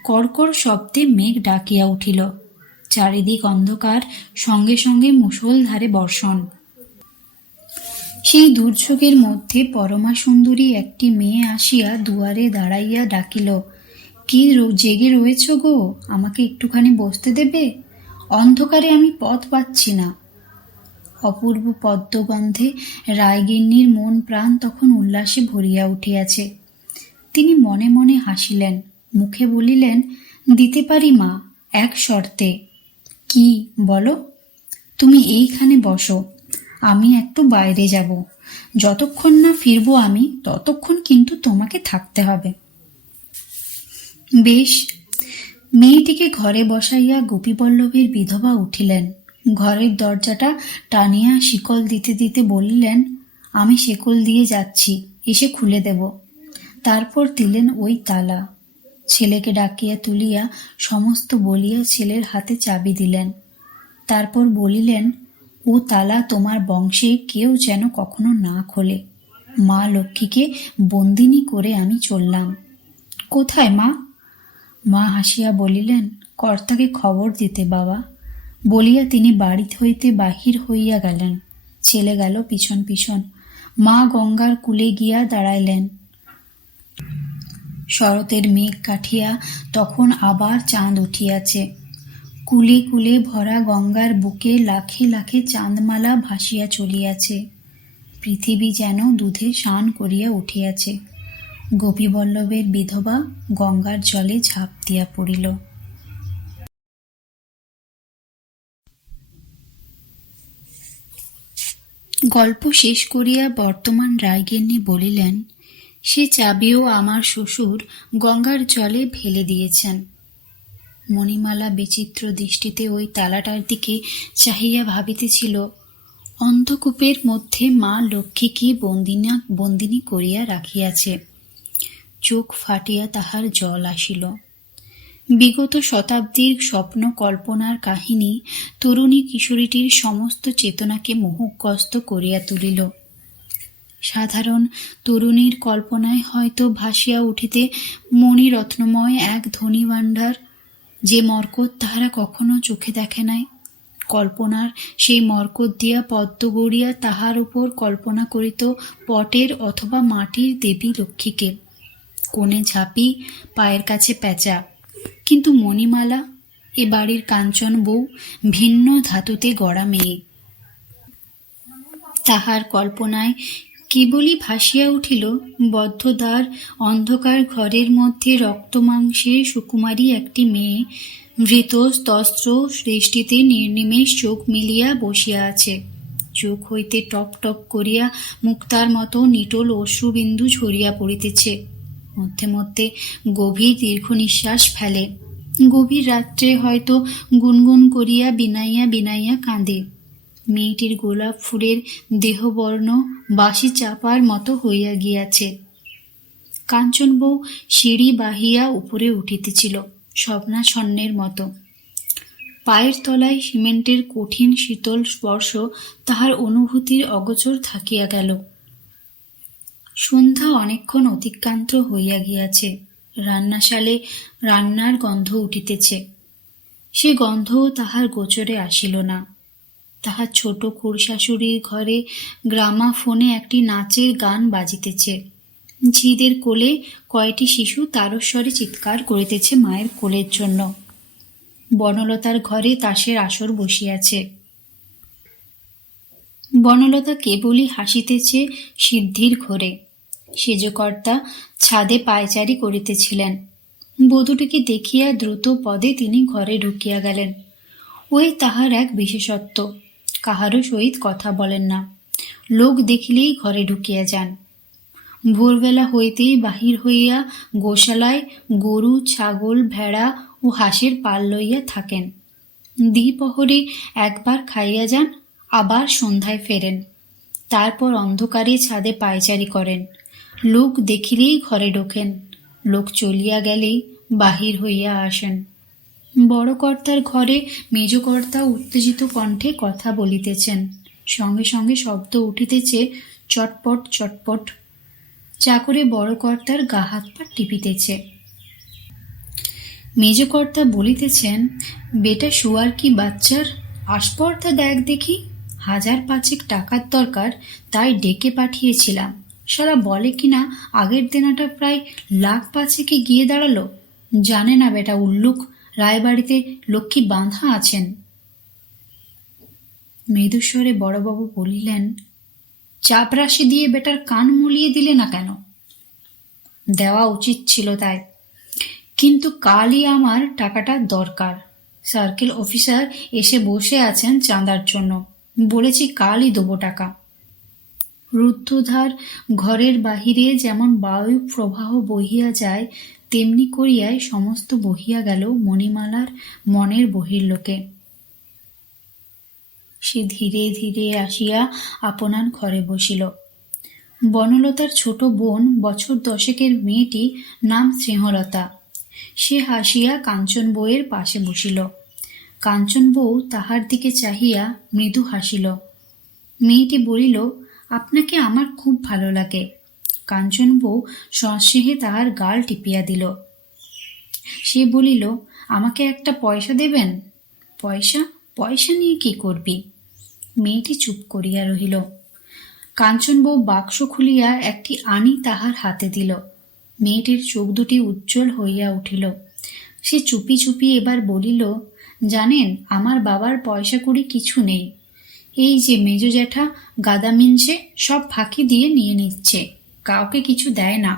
কড়কড় শব্দে মেঘ ডাকিয়া উঠিল। চারিদিক অন্ধকার, সঙ্গে সঙ্গে মুষলধারে বর্ষণ। সেই দুর্যোগের মধ্যে পরমা সুন্দরী একটি মেয়ে আসিয়া দুয়ারে দাঁড়াইয়া ডাকিল, কি জেগে রয়েছ গো, আমাকে একটুখানি বসতে দেবে? অন্ধকারে আমি পথ পাচ্ছি না। অপূর্ব পদ্মগন্ধে রায়গিন্নির মন প্রাণ তখন উল্লাসে ভরিয়া উঠিয়াছে। তিনি মনে মনে হাসিলেন, মুখে বলিলেন, দিতে পারি মা, এক শর্তে। কি বলো? তুমি এইখানে বসো, আমি একটু বাইরে যাব। যতক্ষণ না ফিরবো আমি, ততক্ষণ কিন্তু তোমাকে থাকতে হবে। বেশ। মেয়েটিকে ঘরে বসাইয়া গোপীবল্লভের বিধবা উঠিলেন। ঘরের দরজাটা টানিয়া শিকল দিতে দিতে বলিলেন, আমি শেকল দিয়ে যাচ্ছি, এসে খুলে দেব। তারপর দিলেন ওই তালা। ছেলেকে ডাকিয়া তুলিয়া সমস্ত বলিয়া ছেলের হাতে চাবি দিলেন। তারপর বলিলেন, ও তালা তোমার বংশে কেউ যেন কখনো না খোলে। মা লক্ষ্মীকে বন্দিনী করে আমি চললাম। কোথায় মা? মা হাসিয়া বলিলেন, কর্তাকে খবর দিতে বাবা। বলিয়া তিনি বাড়ি হইতে বাহির হইয়া গেলেন। ছেলে গেল পিছন পিছন। মা গঙ্গার কূলে গিয়া দাঁড়াইলেন। শরতের মেঘ কাঠিয়া তখন আবার চাঁদ উঠিয়াছে। কূলে কূলে ভরা গঙ্গার বুকে লাখে লাখে চাঁদমালা ভাসিয়া চলিয়াছে। পৃথিবী যেন দুধে স্নান করিয়া উঠিয়াছে। গোপীবল্লভের বিধবা গঙ্গার জলে ঝাঁপ দিয়া পড়িল। গল্প শেষ করিয়া বর্তমান রায়গিন্নি বলিলেন, সে চাবিও আমার শ্বশুর গঙ্গার জলে ফেলে দিয়েছেন। মণিমালা বিচিত্র দৃষ্টিতে ওই তালাটার দিকে চাহিয়া ভাবিতেছিল, অন্ধকূপের মধ্যে মা লক্ষ্মীকে বন্দিনী করিয়া রাখিয়াছে। চোখ ফাটিয়া তাহার জল আসিল। বিগত শতাব্দীর স্বপ্ন কল্পনার কাহিনী তরুণী কিশোরীটির সমস্ত চেতনাকে মোহগ্রস্ত করিয়া তুলিল। সাধারণ তরুণীর কল্পনায় হয়তো ভাসিয়া উঠিতে মণিরত্নময় এক ধনীভাণ্ডার, যে মরকত তাহারা কখনো চোখে দেখে নাই। কল্পনার সেই মরকত দিয়া পদ্ম গড়িয়া তাহার উপর কল্পনা করিত পটের অথবা মাটির দেবী লক্ষ্মীকে। কোণে ঝাঁপি, পায়ের কাছে প্যাঁচা। কিন্তু মণিমালা, এ বাড়ির কাঞ্চন বউ, ভিন্ন ধাতুতে গড়া মেয়ে। তাহার কল্পনায় কেবলই ভাসিয়া উঠিল বদ্ধদ্বার অন্ধকার ঘরের মধ্যে রক্তমাংসের সুকুমারী একটি মেয়ে, ভৃত স্তস্ত্র দৃষ্টিতে নির্নিমেষ চোখ মিলিয়া বসিয়া আছে। চোখ হইতে টপ টপ করিয়া মুক্তার মতো নিটোল অশ্রুবিন্দু ঝরিয়া পড়িতেছে। মধ্যে মধ্যে গভীর দীর্ঘ নিঃশ্বাস ফেলে। গভীর রাত্রে হয়তো গুনগুন করিয়া বিনাইয়া বিনাইয়া কাঁদে। মেয়েটির গোলাপ ফুলের দেহবর্ণ বাসি চাপার মতো হইয়া গিয়াছে। কাঞ্চন বউ সিঁড়ি বাহিয়া উপরে উঠিতেছিল স্বপ্নাচ্ছন্নের মতো। পায়ের তলায় সিমেন্টের কঠিন শীতল স্পর্শ তাহার অনুভূতির অগোচর থাকিয়া গেল। সন্ধ্যা অনেকক্ষণ অতিক্রান্ত হইয়া গিয়াছে। রান্নাশালে রান্নার গন্ধ উঠিতেছে। সে গন্ধও তাহার গোচরে আসিল না। তাহার ছোট খুড়শাশুড়ির ঘরে গ্রামাফোনে একটি নাচের গান বাজিতেছে। ঝিদের কোলে কয়টি শিশু তারস্বরে চিৎকার করিতেছে মায়ের কোলের জন্য। বনলতার ঘরে তাসের আসর বসিয়াছে। বনলতা কেবলই হাসিতেছে সিদ্ধির ঘোরে। সেজকর্তা ছাদে পায়চারি করিতেছিলেন। বধূটিকে দেখিয়া দ্রুত পদে তিনি ঘরে ঢুকিয়া গেলেন। ওই তাহার এক বিশেষত্ব, কাহারও সহিত কথা বলেন না, লোক দেখিলেই ঘরে ঢুকিয়া যান। ভোরবেলা হইতেই বাহির হইয়া গোশালায় গরু, ছাগল, ভেড়া ও হাঁসের পাল লইয়া থাকেন। দ্বিপ্রহরে একবার খাইয়া যান, আবার সন্ধ্যায় ফেরেন। তারপর অন্ধকারে ছাদে পায়চারি করেন। লোক দেখিলেই ঘরে ঢোকেন, লোক চলিয়া গেলেই বাহির হইয়া আসেন। বড় কর্তার ঘরে মেজকর্তা উত্তেজিত কণ্ঠে কথা বলিতেছেন, সঙ্গে সঙ্গে শব্দ উঠিতেছে, চটপট চটপট। চাকরে বড় কর্তার গা হাত পা টিপিতেছে। মেজকর্তা বলিতেছেন, বেটা শুয়ার কি বাচ্চার আস্পর্ধা দেখ দেখি, 1,000-5 টাকার দরকার, তাই ডেকে পাঠিয়েছিলাম। শালা বলে কিনা আগের দেনাটা প্রায় 1,05,000 গিয়ে দাঁড়ালো। জানে না বেটা উল্লুক রায়বাড়িতে লক্ষ্মী বাঁধা আছেন। মৃদুস্বরে বড়বাবু বলিলেন, চাপরাশি দিয়ে বেটার কান মলিয়ে দিলে না কেন? দেওয়া উচিত ছিল তাই, কিন্তু কালই আমার টাকাটা দরকার। সার্কেল অফিসার এসে বসে আছেন চাঁদার জন্য, বলেছি কালই দেবো টাকা। রুদ্ধধার ঘরের বাহিরে যেমন বায়ু প্রবাহ বহিয়া যায়, তেমনি করিয়াই সমস্ত বহিয়া গেল মণিমালার মনের বহির্লোকে। সে ধীরে ধীরে আসিয়া আপনার ঘরে বসিল। বনলতার ছোট বোন, বছর 10-এর মেয়েটি, নাম স্নেহলতা। সে হাসিয়া কাঞ্চন বউয়ের পাশে বসিল। কাঞ্চন বউ তাহার দিকে চাহিয়া মৃদু হাসিল। মেয়েটি বলিল, আপনাকে আমার খুব ভালো লাগে। কাঞ্চন বউ সস্নেহে তাহার গাল টিপিয়া দিল। সে বলিল, আমাকে একটা পয়সা দেবেন? পয়সা? পয়সা নিয়ে কি করবি? মেয়েটি চুপ করিয়া রহিল। কাঞ্চন বউ বাক্স খুলিয়া একটি আনি তাহার হাতে দিল। মেয়েটির চোখ দুটি উজ্জ্বল হইয়া উঠিল। সে চুপি চুপি এবার বলিল, জানেন, আমার বাবার পয়সা কড়ি কিছু নেই। এই যে মেজ জ্যাঠা গাদা মিনছে, সব ফাঁকি দিয়ে নিয়ে নিচ্ছে, কাউকে কিছু দেয় না।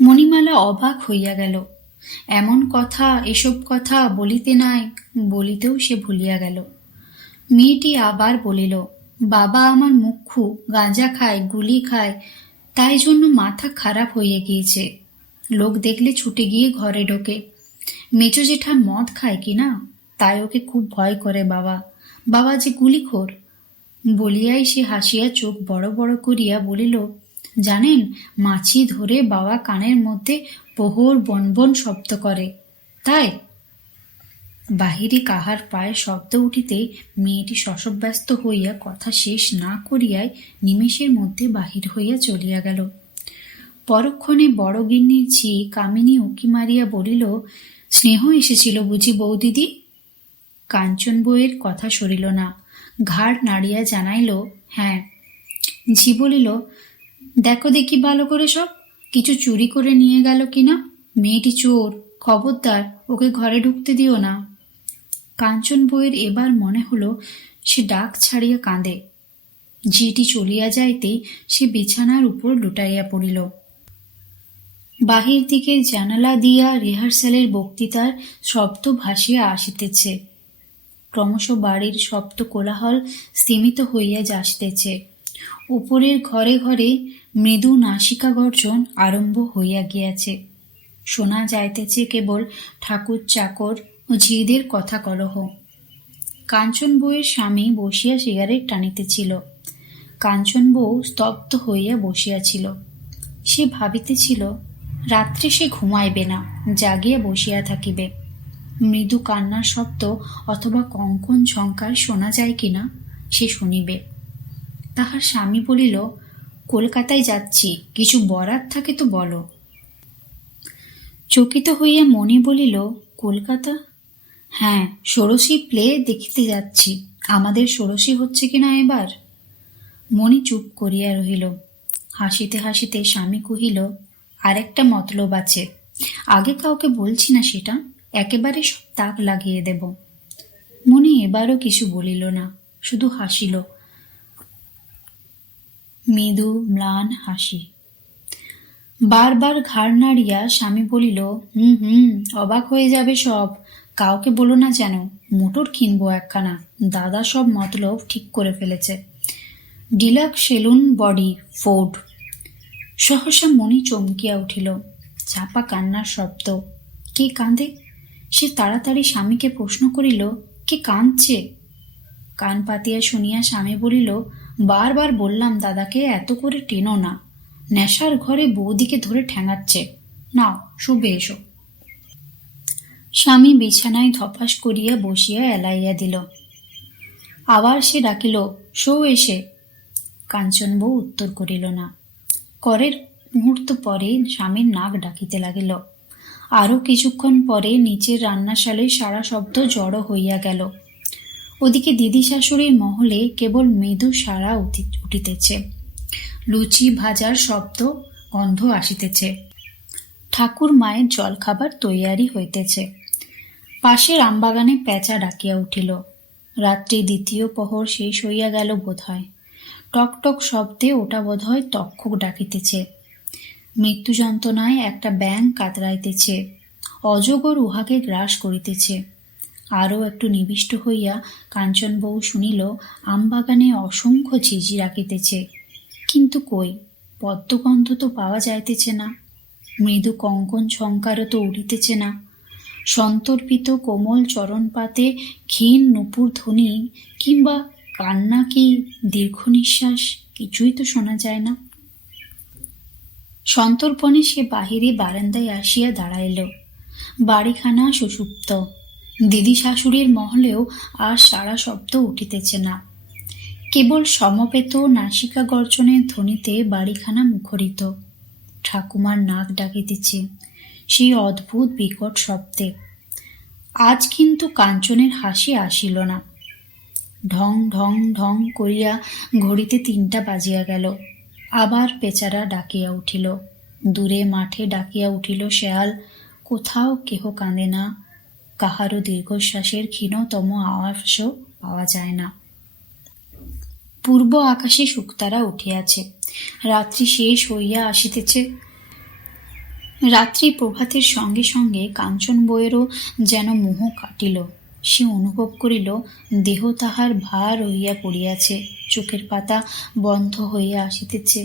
মণিমালা অবাক হইয়া গেল। এমন কথা, এসব কথা বলিতে নাই, বলিতেও সে ভুলিয়া গেল। মেয়েটি আবার বলিল, বাবা আমার মুখ্যু, গাঁজা খায়, গুলি খায়, তাই জন্য মাথা খারাপ হয়ে গিয়েছে। লোক দেখলে ছুটে গিয়ে ঘরে ঢোকে। মেজো জেঠা মদ খায় কি না, তাই ওকে খুব ভয় করে বাবা। বাবা যে গুলিখোর। বলিয়াই সে হাসিয়া চোখ বড় বড় করিয়া বলিল, জানেন, মাছি ধরে বাবা কানের মধ্যে প্রহর বনবন শব্দ করে, তাই। বাহিরে কাহার পায়ের শব্দ উঠিতেই মেয়েটি শশব্যস্ত হইয়া কথা শেষ না করিয়াই নিমেষের মধ্যে বাহির হইয়া চলিয়া গেল। পরক্ষণে বড় গিন্নির ঝি কামিনী উঁকি মারিয়া বলিল, স্নেহ এসেছিল বুঝি বৌদিদি? কাঞ্চন বউয়ের কথা সরিল না, ঘাড় নাড়িয়া জানাইল, হ্যাঁ। ঝি বলিল, দেখো দেখি ভালো করে সব, কিছু চুরি করে নিয়ে গেল কিনা। মেয়েটি চোর, খবরদার ওকে ঘরে ঢুকতে দিও না। কাঞ্চন বউয়ের এবার মনে হলো সে ডাক ছাড়িয়া কাঁদে। ঝিটি চলিয়া যাইতেই সে বিছানার উপর লুটাইয়া পড়িল। বাহির দিকের জানালা দিয়া রিহার্সালের বক্তৃতার শব্দ ভাসিয়া আসিতেছে। ক্রমশ বাড়ির শব্দ কোলাহল স্তিমিত হইয়া যাইতেছে। উপরের ঘরে ঘরে মৃদু নাসিকা গর্জন আরম্ভ হইয়া গিয়াছে। শোনা যাইতেছে কেবল ঠাকুর চাকর ও ঝিদের কথা কলহ। কাঞ্চন বউয়ের স্বামী বসিয়া সিগারেট টানিতেছিল। কাঞ্চন বউ স্তব্ধ হইয়া বসিয়াছিল। সে ভাবিতেছিল, রাত্রে সে ঘুমাইবে না, জাগিয়া বসিয়া থাকিবে। মৃদু কান্নার শব্দ অথবা কঙ্কন ঝঙ্কার শোনা যায় কিনা সে শুনিবে। তাহার স্বামী বলিল, কলকাতায় যাচ্ছি, কিছু বরাত থাকে তো বলো। চকিত হইয়া মণি বলিল, কলকাতা? হ্যাঁ, ষোড়শী প্লে দেখিতে যাচ্ছি। আমাদের ষোড়শী হচ্ছে কিনা এবার? মণি চুপ করিয়া রহিল। হাসিতে হাসিতে স্বামী কহিল, আরেকটা মতলব আছে, আগে কাউকে বলছি না সেটা। একেবারে সব তাক লাগিয়ে দেব। মনে এবারও কিছু বলিল না, শুধু হাসিল, মৃদু ম্লান হাসি। বারবার ঘাড় নাড়িয়া স্বামী বলিল, হুম হুম, অবাক হয়ে যাবে সব, কাউকে বলো না যেন, মোটর কিনবো একখানা, দাদা সব মতলব ঠিক করে ফেলেছে, ডিলাক্স সেলুন বডি ফোর্ড। সহসা মণি চমকিয়া উঠিল, চাপা কান্নার শব্দ। কে কাঁদে? সে তাড়াতাড়ি স্বামীকে প্রশ্ন করিল, কে কাঁদছে? কান পাতিয়া শুনিয়া স্বামী বলিল, বারবার বললাম দাদাকে এত করে টেনো না, নেশার ঘরে বৌদিকে ধরে ঠ্যাঙাচ্ছে, নাও শুবে এসো। স্বামী বিছানায় ধপাস করিয়া বসিয়া এলাইয়া দিল। আবার সে ডাকিল, শো এসে। কাঞ্চন বউ উত্তর করিল না। করের মুহূর্ত পরে স্বামীর নাক ডাকিতে লাগিল। আরো কিছুক্ষণ পরে নিচের রান্নাশালে সারা শব্দ জড়ো হইয়া গেল। ওদিকে দিদি শাশুড়ির মহলে কেবল মৃদু সারা উঠিতেছে, লুচি ভাজার শব্দ, গন্ধ আসিতেছে, ঠাকুর মায়ের জলখাবার তৈয়ারি হইতেছে। পাশের আমবাগানে পেঁচা ডাকিয়া উঠিল। রাত্রি দ্বিতীয় প্রহর শেষ হইয়া গেল বোধ হয়। টকটক শব্দে ওটা বোধ হয় তক্ষক ডাকিতেছে। মৃত্যু যন্ত্রণায় একটা ব্যাঙ কাতরাইতেছে, অজগর উহাকে গ্রাস করিতেছে। আরও একটু নিবিষ্ট হইয়া কাঞ্চন বউ শুনিল আমবাগানে অসংখ্য ঝিঝি রাখিতেছে, কিন্তু কই, পদ্মগন্ধ তো পাওয়া যাইতেছে না, মৃদু কঙ্কন ঝঙ্কারও তো উঠিতেছে না, সন্তর্পিত কোমল চরণপাতে ক্ষীণ নূপুর ধ্বনি কিংবা কান্না কি দীর্ঘ নিঃশ্বাস কিছুই তো শোনা যায় না। সন্তর্পণে সে বাহিরে বারান্দায় আসিয়া দাঁড়াইল। বাড়িখানা সুষুপ্ত। দিদি শাশুড়ির মহলেও আর সারা শব্দ উঠিতেছে না, কেবল সমবেত নাসিকা গর্জনের ধ্বনিতে বাড়িখানা মুখরিত। ঠাকুমার নাক ডাকিতেছে সেই অদ্ভুত বিকট শব্দে। আজ কিন্তু কাঞ্চনের হাসি আসিল না। ঢং ঢং ঢং করিয়া ঘড়িতে 3টা বাজিয়া গেল। আবার পেচারা ডাকিয়া উঠিল, দূরে মাঠে ডাকিয়া উঠিল শেয়াল। কোথাও কেহ কাঁদে না, কাহারও দীর্ঘশ্বাসের ক্ষীণতম আওয়াজও পাওয়া যায় না। পূর্ব আকাশে শুকতারা উঠিয়াছে, রাত্রি শেষ হইয়া আসিতেছে। রাত্রি প্রভাতের সঙ্গে সঙ্গে কাঞ্চন বইয়েরও যেন মোহ কাটিল। সে অনুভব করিল দেহ তাহার ভার হইয়া পড়িয়াছে, চোখের পাতা বন্ধ হইয়া আসিতেছে।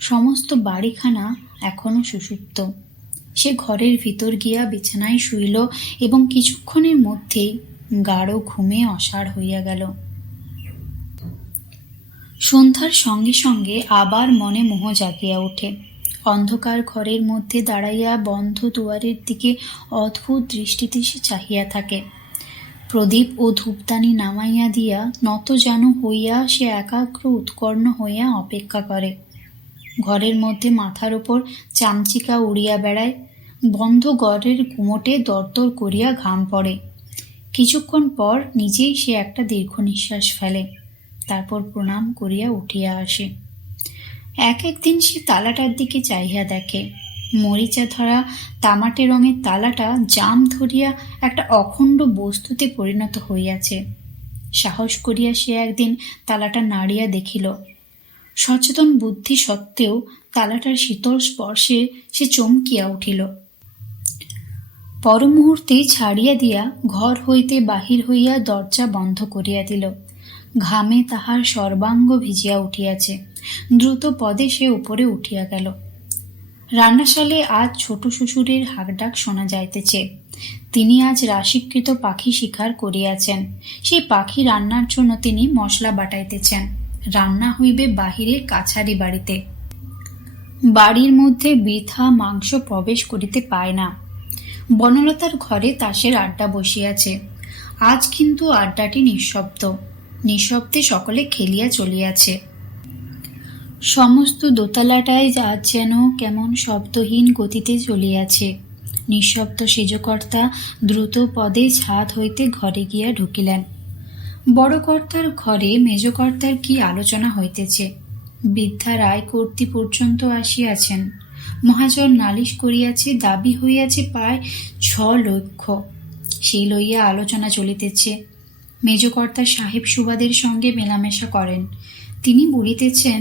সমস্ত বাড়িখানা এখনো সুষুপ্ত। সে ঘরের ভিতর গিয়া বিছানায় শুইল এবং কিছুক্ষণের মধ্যেই গাঢ় ঘুমে অসাড় হইয়া গেল। সন্ধ্যার সঙ্গে সঙ্গে আবার মনে মোহ জাগিয়া ওঠে। অন্ধকার ঘরের মধ্যে দাঁড়াইয়া বন্ধ দুয়ারের দিকে অদ্ভুত দৃষ্টিতে সে চাহিয়া থাকে। প্রদীপ ও ধূপদানি নামাইয়া দিয়া নত যেন হইয়া সে একাগ্র উৎকর্ণ হইয়া অপেক্ষা করে। ঘরের মধ্যে মাথার ওপর চামচিকা উড়িয়া বেড়ায়, বন্ধ ঘরের গুমোটে দরদর করিয়া ঘাম পড়ে। কিছুক্ষণ পর নিজেই সে একটা দীর্ঘ নিঃশ্বাস ফেলে, তারপর প্রণাম করিয়া উঠিয়া আসে। একদিন সে তালাটার দিকে চাহিয়া দেখে, মরিচা ধরা তামাটে রঙের তালাটা জাম ধরিয়া একটা অখণ্ড বস্তুতে পরিণত হইয়াছে। সাহস করিয়া সে একদিন তালাটা নাড়িয়া দেখিল। সচেতন বুদ্ধি সত্ত্বেও তালাটার শীতল স্পর্শে সে চমকিয়া উঠিল। পর মুহূর্তে ছাড়িয়া দিয়া ঘর হইতে বাহির হইয়া দরজা বন্ধ করিয়া দিল। ঘামে তাহার সর্বাঙ্গ ভিজিয়া উঠিয়াছে। দ্রুত পদে সে উপরে উঠিয়া গেল। রান্নাশালে আজ ছোট শ্বশুরের হাঁকডাক শোনা যাইতেছে। তিনি আজ রাশিকৃত পাখি শিকার করিয়াছেন। সেই পাখি রান্নার জন্য তিনি মশলা বাটাইতেছেন। রান্না হইবে বাহিরে কাছারি বাড়িতে। বাড়ির মধ্যে বৃথা মাংস প্রবেশ করিতে পায় না। বনলতার ঘরে তাসের আড্ডা বসিয়াছে। আজ কিন্তু আড্ডাটি নিঃশব্দ। নিঃশব্দে সকলে খেলিয়া চলিয়াছে। সমস্ত দোতলাটাই আজ যেন কেমন শব্দহীন গতিতে চলিয়াছে। নিঃশব্দ সেজকর্তা দ্রুত পদে ছাদ হইতে ঘরে গিয়া ঢুকিলেন। বড় কর্তার ঘরে মেজকর্তার কি আলোচনা হইতেছে। বৃদ্ধা রায় কর্ত্রী পর্যন্ত আসিয়াছেন। মহাজন নালিশ করিয়াছে, দাবি হইয়াছে প্রায় 6 লক্ষ। সেই লইয়া আলোচনা চলিতেছে। মেজকর্তা সাহেব সুবাদের সঙ্গে মেলামেশা করেন। তিনি বলিতেছেন,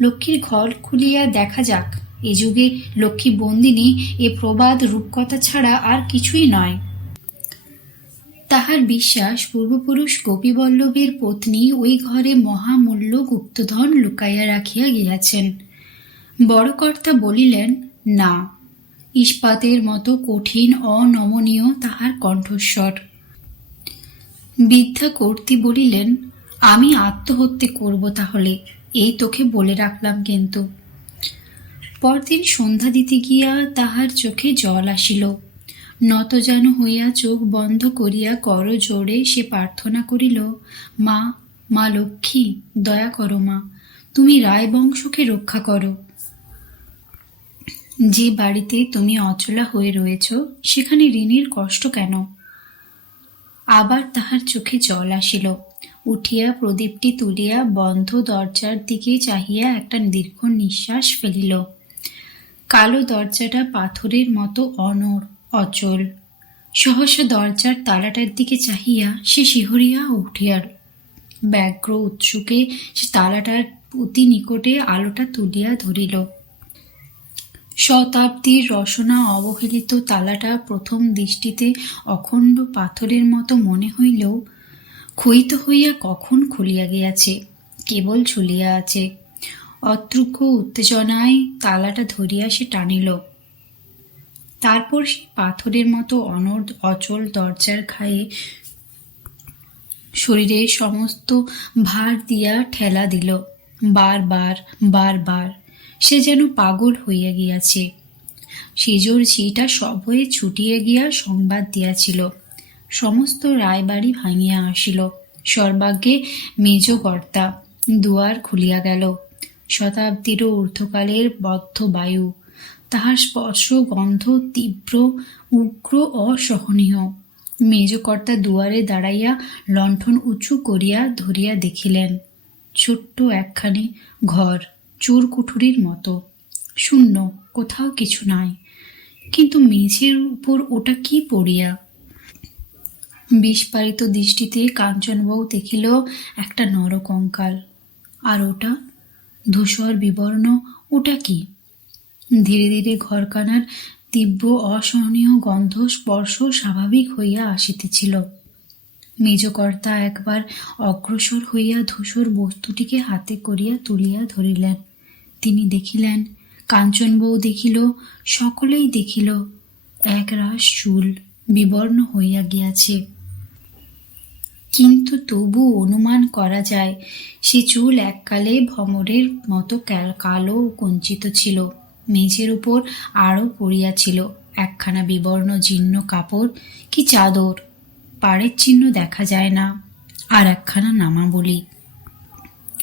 লক্ষ্মীর ঘর খুলিয়া দেখা যাক। এ যুগে লক্ষ্মী বন্দিনী এ প্রবাদ রূপকথা ছাড়া আর কিছুই নয়। তাহার বিশ্বাস পূর্বপুরুষ গোপীবল্লভের পত্নী ওই ঘরে মহামূল্য গুপ্তধন লুকাইয়া রাখিয়া গিয়াছেন। বড় কর্তা বলিলেন, না। ইস্পাতের মতো কঠিন অনমনীয় তাহার কণ্ঠস্বর। বৃদ্ধা কর্ত্রী বলিলেন, আমি আত্মহত্যা করব তাহলে, এই তোকে বলে রাখলাম কিন্তু। পরদিন সন্ধ্যা দিতে গিয়া তাহার চোখে জল আসিল। নতজানু হইয়া চোখ বন্ধ করিয়া করজোড়ে সে প্রার্থনা করিল, মা, মা লক্ষ্মী, দয়া করো মা, তুমি রায়বংশকে রক্ষা করো। যে বাড়িতে তুমি অচলা হয়ে রয়েছ সেখানে ঋণীর কষ্ট কেন? আবার তাহার চোখে জল আসিল। উঠিয়া প্রদীপটি তুলিয়া বন্ধ দরজার দিকে চাহিয়া একটা দীর্ঘ নিঃশ্বাস ফেলিল। কালো দরজাটা পাথরের মতো অনড়, অচল। সহসা দরজার তালাটার দিকে চাহিয়া সে শিহরিয়া উঠিয়ার ব্যগ্র উৎসুকে সে তালাটার অতি নিকটে আলোটা তুলিয়া ধরিল। শতাব্দীর রসনা অবহেলিত তালাটা প্রথম দৃষ্টিতে অখণ্ড পাথরের মতো মনে হইলেও ক্ষয়িত হইয়া কখন খুলিয়া গিয়াছে, কেবল ঝুলিয়া আছে। অতৃক্ষ উত্তেজনায় তালাটা ধরিয়া সে টানিল। তারপর সে পাথরের মতো অনড় অচল দরজার ঘায়ে শরীরের সমস্ত ভার দিয়া ঠেলা দিল। বারবার বারবার সে যেন পাগল হইয়া গিয়াছে। সেজোর ঝিটা সভয়ে ছুটিয়া গিয়া সংবাদ দিয়াছিল, সমস্ত রায়বাড়ি ভাঙিয়া আসিল। সর্বাগ্যে মেজকর্তা। দুয়ার খুলিয়া গেল। শতাব্দীরও ঊর্ধ্বকালের বদ্ধ বায়ু, তাহার স্পর্শ গন্ধ তীব্র, উগ্র, অসহনীয়। মেজকর্তা দুয়ারে দাঁড়াইয়া লণ্ঠন উঁচু করিয়া ধরিয়া দেখিলেন, ছোট্ট একখানি ঘর, চোর কুঠুরির মতো, শূন্য, কোথাও কিছু নাই। কিন্তু মেঝের উপর ওটা কি পড়িয়া? বিস্ফারিত দৃষ্টিতে কাঞ্চনবাবু দেখিল একটা নরকঙ্কাল। আর ওটা ধূসর বিবর্ণ, ওটা কি? ধীরে ধীরে ঘরখানার তীব্র অসহনীয় গন্ধ স্পর্শ স্বাভাবিক হইয়া আসিতেছিল। মেজকর্তা একবার অগ্রসর হইয়া ধূসর বস্তুটিকে হাতে করিয়া তুলিয়া ধরিলেন। তিনি দেখিলেন, কাঞ্চনবাবু দেখিল, সকলেই দেখিল, একরাশ চুল বিবর্ণ হইয়া গিয়াছে। কিন্তু তবু অনুমান করা যায় সে চুল এককালে ভ্রমরের মতো কালো ও কুঞ্চিত ছিল। মেঝের উপর আরও পড়িয়াছিল একখানা বিবর্ণ জীর্ণ কাপড় কি চাদর, পাড়ের চিহ্ন দেখা যায় না, আর একখানা নামাবলী।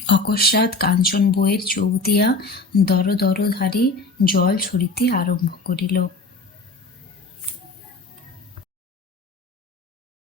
অকস্মাৎ কাঞ্চন বউয়ের চোখ দিয়া দর দর ধারে জল ঝরিতে আরম্ভ করিল।